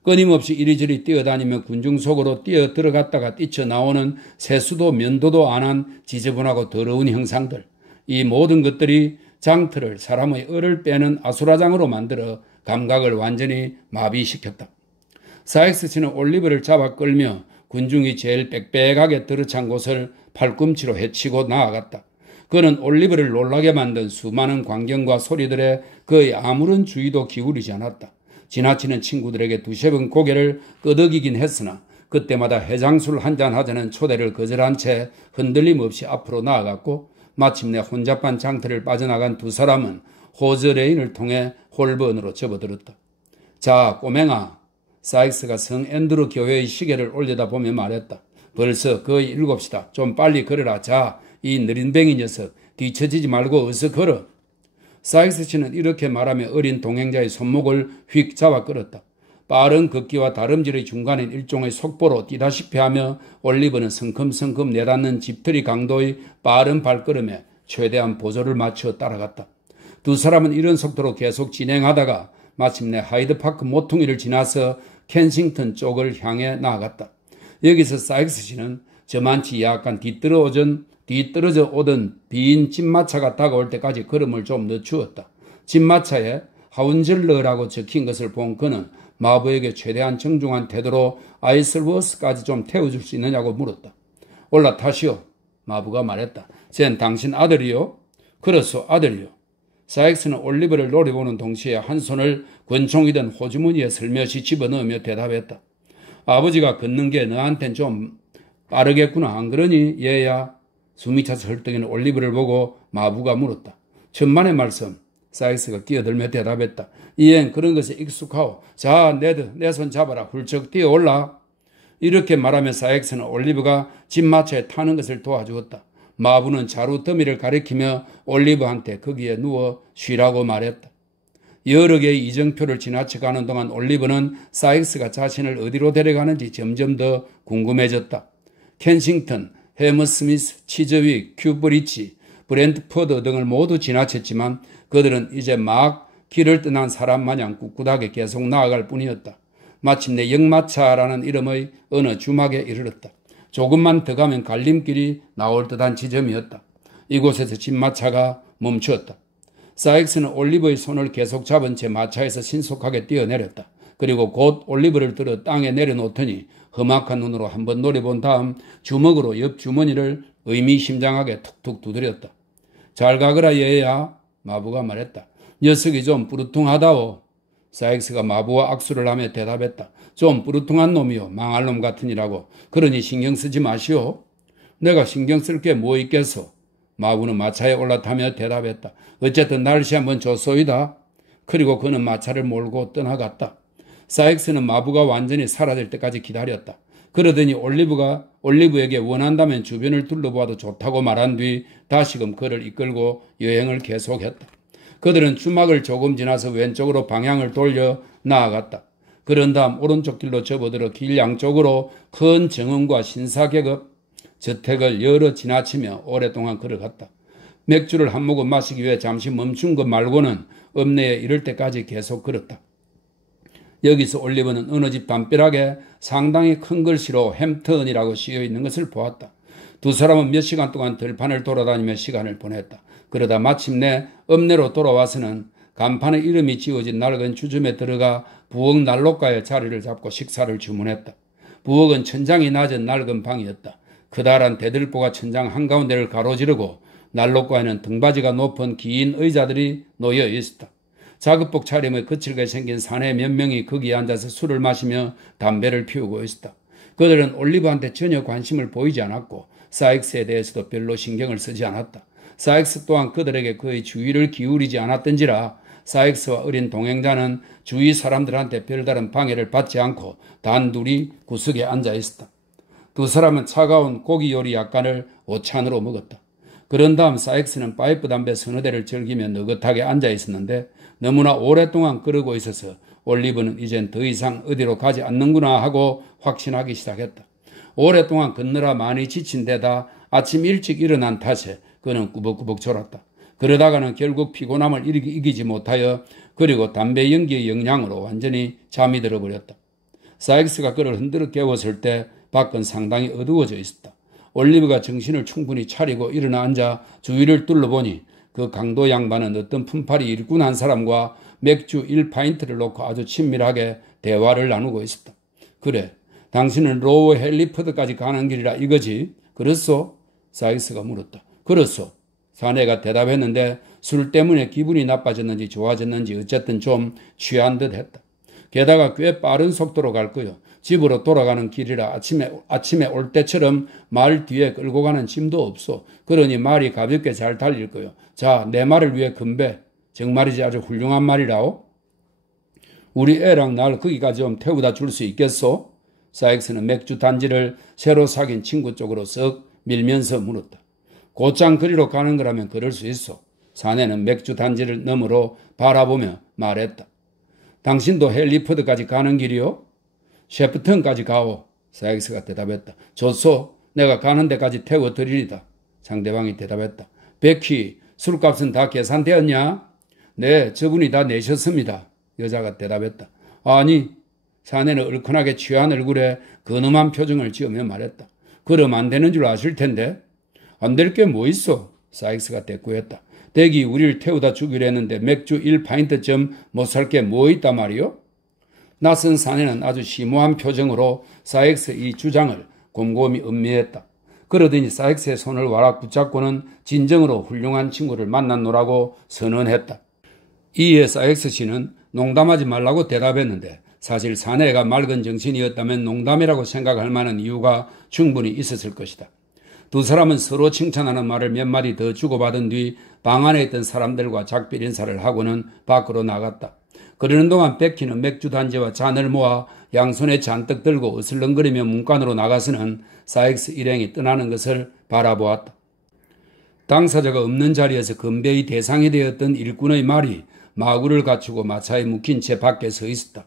끊임없이 이리저리 뛰어다니며 군중 속으로 뛰어 들어갔다가 뛰쳐나오는 세수도 면도도 안 한 지저분하고 더러운 형상들, 이 모든 것들이 장터를 사람의 얼을 빼는 아수라장으로 만들어 감각을 완전히 마비시켰다. 사익스 씨는 올리버를 잡아 끌며 군중이 제일 빽빽하게 들어찬 곳을 팔꿈치로 헤치고 나아갔다. 그는 올리버를 놀라게 만든 수많은 광경과 소리들에 거의 아무런 주의도 기울이지 않았다. 지나치는 친구들에게 두세 번 고개를 끄덕이긴 했으나 그때마다 해장술 한잔 하자는 초대를 거절한 채 흔들림 없이 앞으로 나아갔고 마침내 혼잡한 장터를 빠져나간 두 사람은 호저레인을 통해 홀번으로 접어들었다. 자, 꼬맹아. 사익스가 성 앤드루 교회의 시계를 올려다보며 말했다. 벌써 거의 7시다. 좀 빨리 걸어라. 자, 이 느린뱅이 녀석 뒤처지지 말고 어서 걸어. 사익스 씨는 이렇게 말하며 어린 동행자의 손목을 휙 잡아 끌었다. 빠른 걷기와 다름질의 중간인 일종의 속보로 뛰다시피 하며 올리버는 성큼성큼 내닫는 집터리 강도의 빠른 발걸음에 최대한 보조를 맞춰 따라갔다. 두 사람은 이런 속도로 계속 진행하다가 마침내 하이드파크 모퉁이를 지나서 켄싱턴 쪽을 향해 나아갔다. 여기서 사익스 씨는 저만치 약간 뒤떨어져 오던 빈 집마차가 다가올 때까지 걸음을 좀 늦추었다. 집마차에 하운젤러라고 적힌 것을 본 그는 마부에게 최대한 정중한 태도로 아이슬워스까지 좀 태워줄 수 있느냐고 물었다. 올라타시오. 마부가 말했다. 쟨 당신 아들이요? 그렇소, 아들이요. 사익스는 올리버를 노려보는 동시에 한 손을 권총이 든 호주머니에 슬며시 집어넣으며 대답했다. 아버지가 걷는 게 너한텐 좀 빠르겠구나, 안 그러니, 얘야? 숨이 차서 헐떡이는 올리버를 보고 마부가 물었다. 천만의 말씀. 사익스가 끼어들며 대답했다. 이엔 그런 것에 익숙하오. 자, 네드, 내 손 잡아라. 훌쩍 뛰어올라. 이렇게 말하며 사익스는 올리버가 집마차에 타는 것을 도와주었다. 마부는 자루 더미를 가리키며 올리버한테 거기에 누워 쉬라고 말했다. 여러 개의 이정표를 지나쳐가는 동안 올리버는 사익스가 자신을 어디로 데려가는지 점점 더 궁금해졌다. 켄싱턴, 해머스미스, 치저윅, 큐브리치, 브랜드포드 등을 모두 지나쳤지만 그들은 이제 막 길을 떠난 사람 마냥 꿋꿋하게 계속 나아갈 뿐이었다. 마침내 영마차라는 이름의 어느 주막에 이르렀다. 조금만 더 가면 갈림길이 나올 듯한 지점이었다. 이곳에서 집마차가 멈추었다. 사익스는 올리브의 손을 계속 잡은 채 마차에서 신속하게 뛰어내렸다. 그리고 곧 올리브를 들어 땅에 내려놓더니 험악한 눈으로 한번 노려본 다음 주먹으로 옆 주머니를 의미심장하게 툭툭 두드렸다. 잘 가거라 얘야, 마부가 말했다. 녀석이 좀 뿌르퉁하다오. 사익스가 마부와 악수를 하며 대답했다. 좀 뿌르퉁한 놈이요, 망할 놈 같으니라고. 그러니 신경 쓰지 마시오. 내가 신경 쓸 게 뭐 있겠소. 마부는 마차에 올라타며 대답했다. 어쨌든 날씨 한번 좋소이다. 그리고 그는 마차를 몰고 떠나갔다. 사익스는 마부가 완전히 사라질 때까지 기다렸다. 그러더니 올리브에게 원한다면 주변을 둘러보아도 좋다고 말한 뒤 다시금 그를 이끌고 여행을 계속했다. 그들은 주막을 조금 지나서 왼쪽으로 방향을 돌려 나아갔다. 그런 다음 오른쪽 길로 접어들어 길 양쪽으로 큰 정원과 신사계급 저택을 여러 지나치며 오랫동안 걸어갔다. 맥주를 한 모금 마시기 위해 잠시 멈춘 것 말고는 읍내에 이를 때까지 계속 걸었다. 여기서 올리브는 어느 집 담벼락에 상당히 큰 글씨로 햄튼이라고 씌어있는 것을 보았다. 두 사람은 몇 시간 동안 들판을 돌아다니며 시간을 보냈다. 그러다 마침내 읍내로 돌아와서는 간판에 이름이 지어진 낡은 주점에 들어가 부엌 난로가에 자리를 잡고 식사를 주문했다. 부엌은 천장이 낮은 낡은 방이었다. 커다란 대들보가 천장 한가운데를 가로지르고 난로가에는 등받이가 높은 긴 의자들이 놓여 있었다. 자급복 차림의 거칠게 생긴 사내 몇 명이 거기에 앉아서 술을 마시며 담배를 피우고 있었다. 그들은 올리브한테 전혀 관심을 보이지 않았고 사익스에 대해서도 별로 신경을 쓰지 않았다. 사익스 또한 그들에게 거의 주의를 기울이지 않았던지라 사익스와 어린 동행자는 주위 사람들한테 별다른 방해를 받지 않고 단둘이 구석에 앉아 있었다. 두 사람은 차가운 고기 요리 약간을 오찬으로 먹었다. 그런 다음 사익스는 파이프 담배 서너 대를 즐기며 느긋하게 앉아 있었는데 너무나 오랫동안 그러고 있어서 올리브는 이젠 더 이상 어디로 가지 않는구나 하고 확신하기 시작했다. 오랫동안 걷느라 많이 지친 데다 아침 일찍 일어난 탓에 그는 꾸벅꾸벅 졸았다. 그러다가는 결국 피곤함을 이기지 못하여 그리고 담배 연기의 영향으로 완전히 잠이 들어버렸다. 사익스가 그를 흔들어 깨웠을 때 밖은 상당히 어두워져 있었다. 올리브가 정신을 충분히 차리고 일어나 앉아 주위를 둘러보니 그 강도 양반은 어떤 품팔이 일꾼한 사람과 맥주 1파인트를 놓고 아주 친밀하게 대화를 나누고 있었다. 그래, 당신은 로우 헬리포드까지 가는 길이라 이거지? 그렇소? 사익스가 물었다. 그렇소. 사내가 대답했는데 술 때문에 기분이 나빠졌는지 좋아졌는지 어쨌든 좀 취한 듯 했다. 게다가 꽤 빠른 속도로 갈 거요. 집으로 돌아가는 길이라 아침에 올 때처럼 말 뒤에 끌고 가는 짐도 없어. 그러니 말이 가볍게 잘 달릴 거요. 자, 내 말을 위해 건배. 정말이지 아주 훌륭한 말이라오. 우리 애랑 날 거기까지 좀 태우다 줄 수 있겠소? 사익스는 맥주 단지를 새로 사귄 친구 쪽으로 썩 밀면서 물었다. 곧장 그리로 가는 거라면 그럴 수 있어. 사내는 맥주 단지를 너머로 바라보며 말했다. 당신도 헬리포드까지 가는 길이요? 셰프턴까지 가오. 사익스가 대답했다. 좋소. 내가 가는 데까지 태워드리리다. 상대방이 대답했다. 베키, 술값은 다 계산되었냐? 네, 저분이 다 내셨습니다. 여자가 대답했다. 아니, 사내는 얼큰하게 취한 얼굴에 근엄한 표정을 지으며 말했다. 그럼 안 되는 줄 아실 텐데. 안 될 게 뭐 있어? 사익스가 대꾸했다. 댁이 우리를 태우다 주기로 했는데 맥주 1파인트쯤 못 살 게 뭐 있다 말이요? 낯선 사내는 아주 심오한 표정으로 사익스의 이 주장을 곰곰이 음미했다. 그러더니 사익스의 손을 와락 붙잡고는 진정으로 훌륭한 친구를 만났노라고 선언했다. 이에 사익스 씨는 농담하지 말라고 대답했는데 사실 사내가 맑은 정신이었다면 농담이라고 생각할 만한 이유가 충분히 있었을 것이다. 두 사람은 서로 칭찬하는 말을 몇 마디 더 주고받은 뒤 방 안에 있던 사람들과 작별 인사를 하고는 밖으로 나갔다. 그러는 동안 베키는 맥주 단지와 잔을 모아 양손에 잔뜩 들고 어슬렁거리며 문간으로 나가서는 사익스 일행이 떠나는 것을 바라보았다. 당사자가 없는 자리에서 건배의 대상이 되었던 일꾼의 말이 마구를 갖추고 마차에 묶인 채 밖에 서 있었다.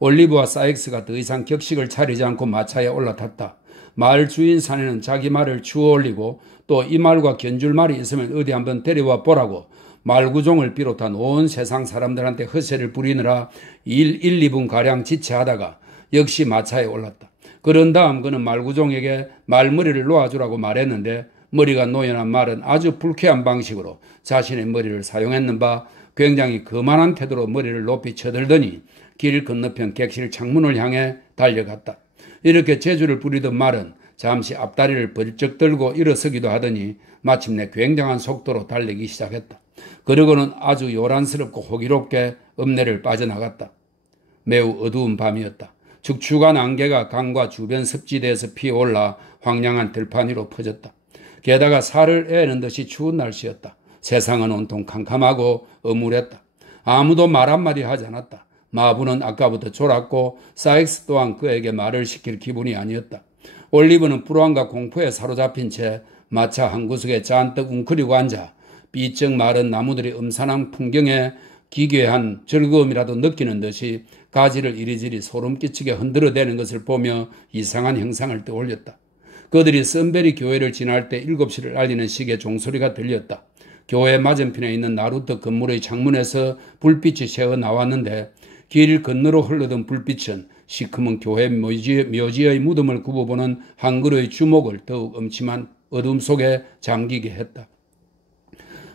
올리브와 사익스가 더 이상 격식을 차리지 않고 마차에 올라탔다. 마을 주인 사내는 자기 말을 추어 올리고 또 이 말과 견줄 말이 있으면 어디 한번 데려와 보라고 말구종을 비롯한 온 세상 사람들한테 허세를 부리느라 1, 2분가량 지체하다가 역시 마차에 올랐다. 그런 다음 그는 말구종에게 말머리를 놓아주라고 말했는데 머리가 놓여난 말은 아주 불쾌한 방식으로 자신의 머리를 사용했는 바 굉장히 거만한 태도로 머리를 높이 쳐들더니 길 건너편 객실 창문을 향해 달려갔다. 이렇게 재주를 부리던 말은 잠시 앞다리를 벌쩍 들고 일어서기도 하더니 마침내 굉장한 속도로 달리기 시작했다. 그러고는 아주 요란스럽고 호기롭게 읍내를 빠져나갔다. 매우 어두운 밤이었다. 축축한 안개가 강과 주변 습지대에서 피어올라 황량한 들판 위로 퍼졌다. 게다가 살을 애는 듯이 추운 날씨였다. 세상은 온통 캄캄하고 âm울했다. 아무도 말 한마디 하지 않았다. 마부는 아까부터 졸았고 사익스 또한 그에게 말을 시킬 기분이 아니었다. 올리브는 불안과 공포에 사로잡힌 채 마차 한 구석에 잔뜩 웅크리고 앉아 삐쩍 마른 나무들이 음산한 풍경에 기괴한 즐거움이라도 느끼는 듯이 가지를 이리저리 소름 끼치게 흔들어대는 것을 보며 이상한 형상을 떠올렸다. 그들이 썬베리 교회를 지날 때 7시를 알리는 시계 종소리가 들렸다. 교회 맞은편에 있는 나루터 건물의 창문에서 불빛이 새어 나왔는데 길 건너로 흘러든 불빛은 시커먼 교회 묘지의 무덤을 굽어보는 한 그루의 주목을 더욱 음침한 어둠 속에 잠기게 했다.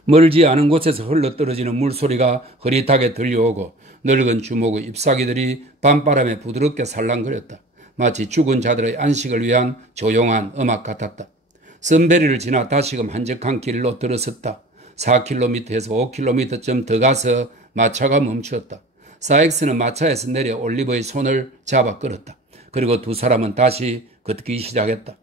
멀지 않은 곳에서 흘러떨어지는 물소리가 흐릿하게 들려오고 늙은 주목의 잎사귀들이 밤바람에 부드럽게 살랑거렸다. 마치 죽은 자들의 안식을 위한 조용한 음악 같았다. 썬베리를 지나 다시금 한적한 길로 들어섰다. 4km에서 5km쯤 더 가서 마차가 멈추었다. 사익스는 마차에서 내려 올리브의 손을 잡아 끌었다. 그리고 두 사람은 다시 걷기 시작했다.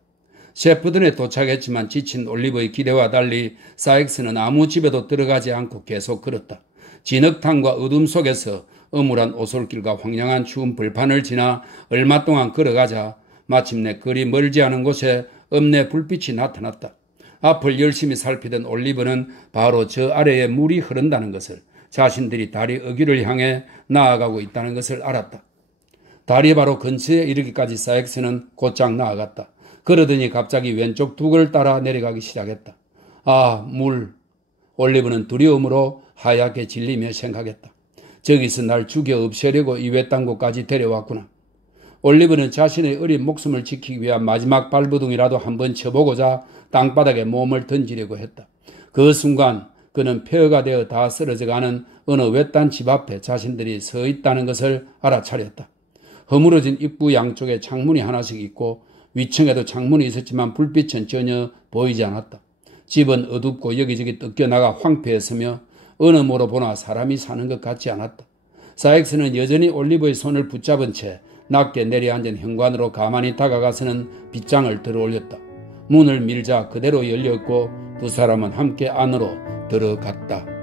셰프든에 도착했지만 지친 올리브의 기대와 달리 사익스는 아무 집에도 들어가지 않고 계속 걸었다. 진흙탕과 어둠 속에서 âm울한 오솔길과 황량한 추운 벌판을 지나 얼마 동안 걸어가자 마침내 그리 멀지 않은 곳에 읍내 불빛이 나타났다. 앞을 열심히 살피던 올리브는 바로 저 아래에 물이 흐른다는 것을, 자신들이 다리 어귀를 향해 나아가고 있다는 것을 알았다. 다리 바로 근처에 이르기까지 사익스는 곧장 나아갔다. 그러더니 갑자기 왼쪽 둑을 따라 내려가기 시작했다. 아, 물. 올리브는 두려움으로 하얗게 질리며 생각했다. 저기서 날 죽여 없애려고 이 외딴 곳까지 데려왔구나. 올리브는 자신의 어린 목숨을 지키기 위한 마지막 발버둥이라도 한번 쳐보고자 땅바닥에 몸을 던지려고 했다. 그 순간 그는 폐허가 되어 다 쓰러져가는 어느 외딴 집 앞에 자신들이 서 있다는 것을 알아차렸다. 허물어진 입구 양쪽에 창문이 하나씩 있고 위층에도 창문이 있었지만 불빛은 전혀 보이지 않았다. 집은 어둡고 여기저기 뜯겨나가 황폐했으며 어느 모로 보나 사람이 사는 것 같지 않았다. 사익스는 여전히 올리브의 손을 붙잡은 채 낮게 내려앉은 현관으로 가만히 다가가서는 빗장을 들어올렸다. 문을 밀자 그대로 열렸고 두 사람은 함께 안으로 들어갔다.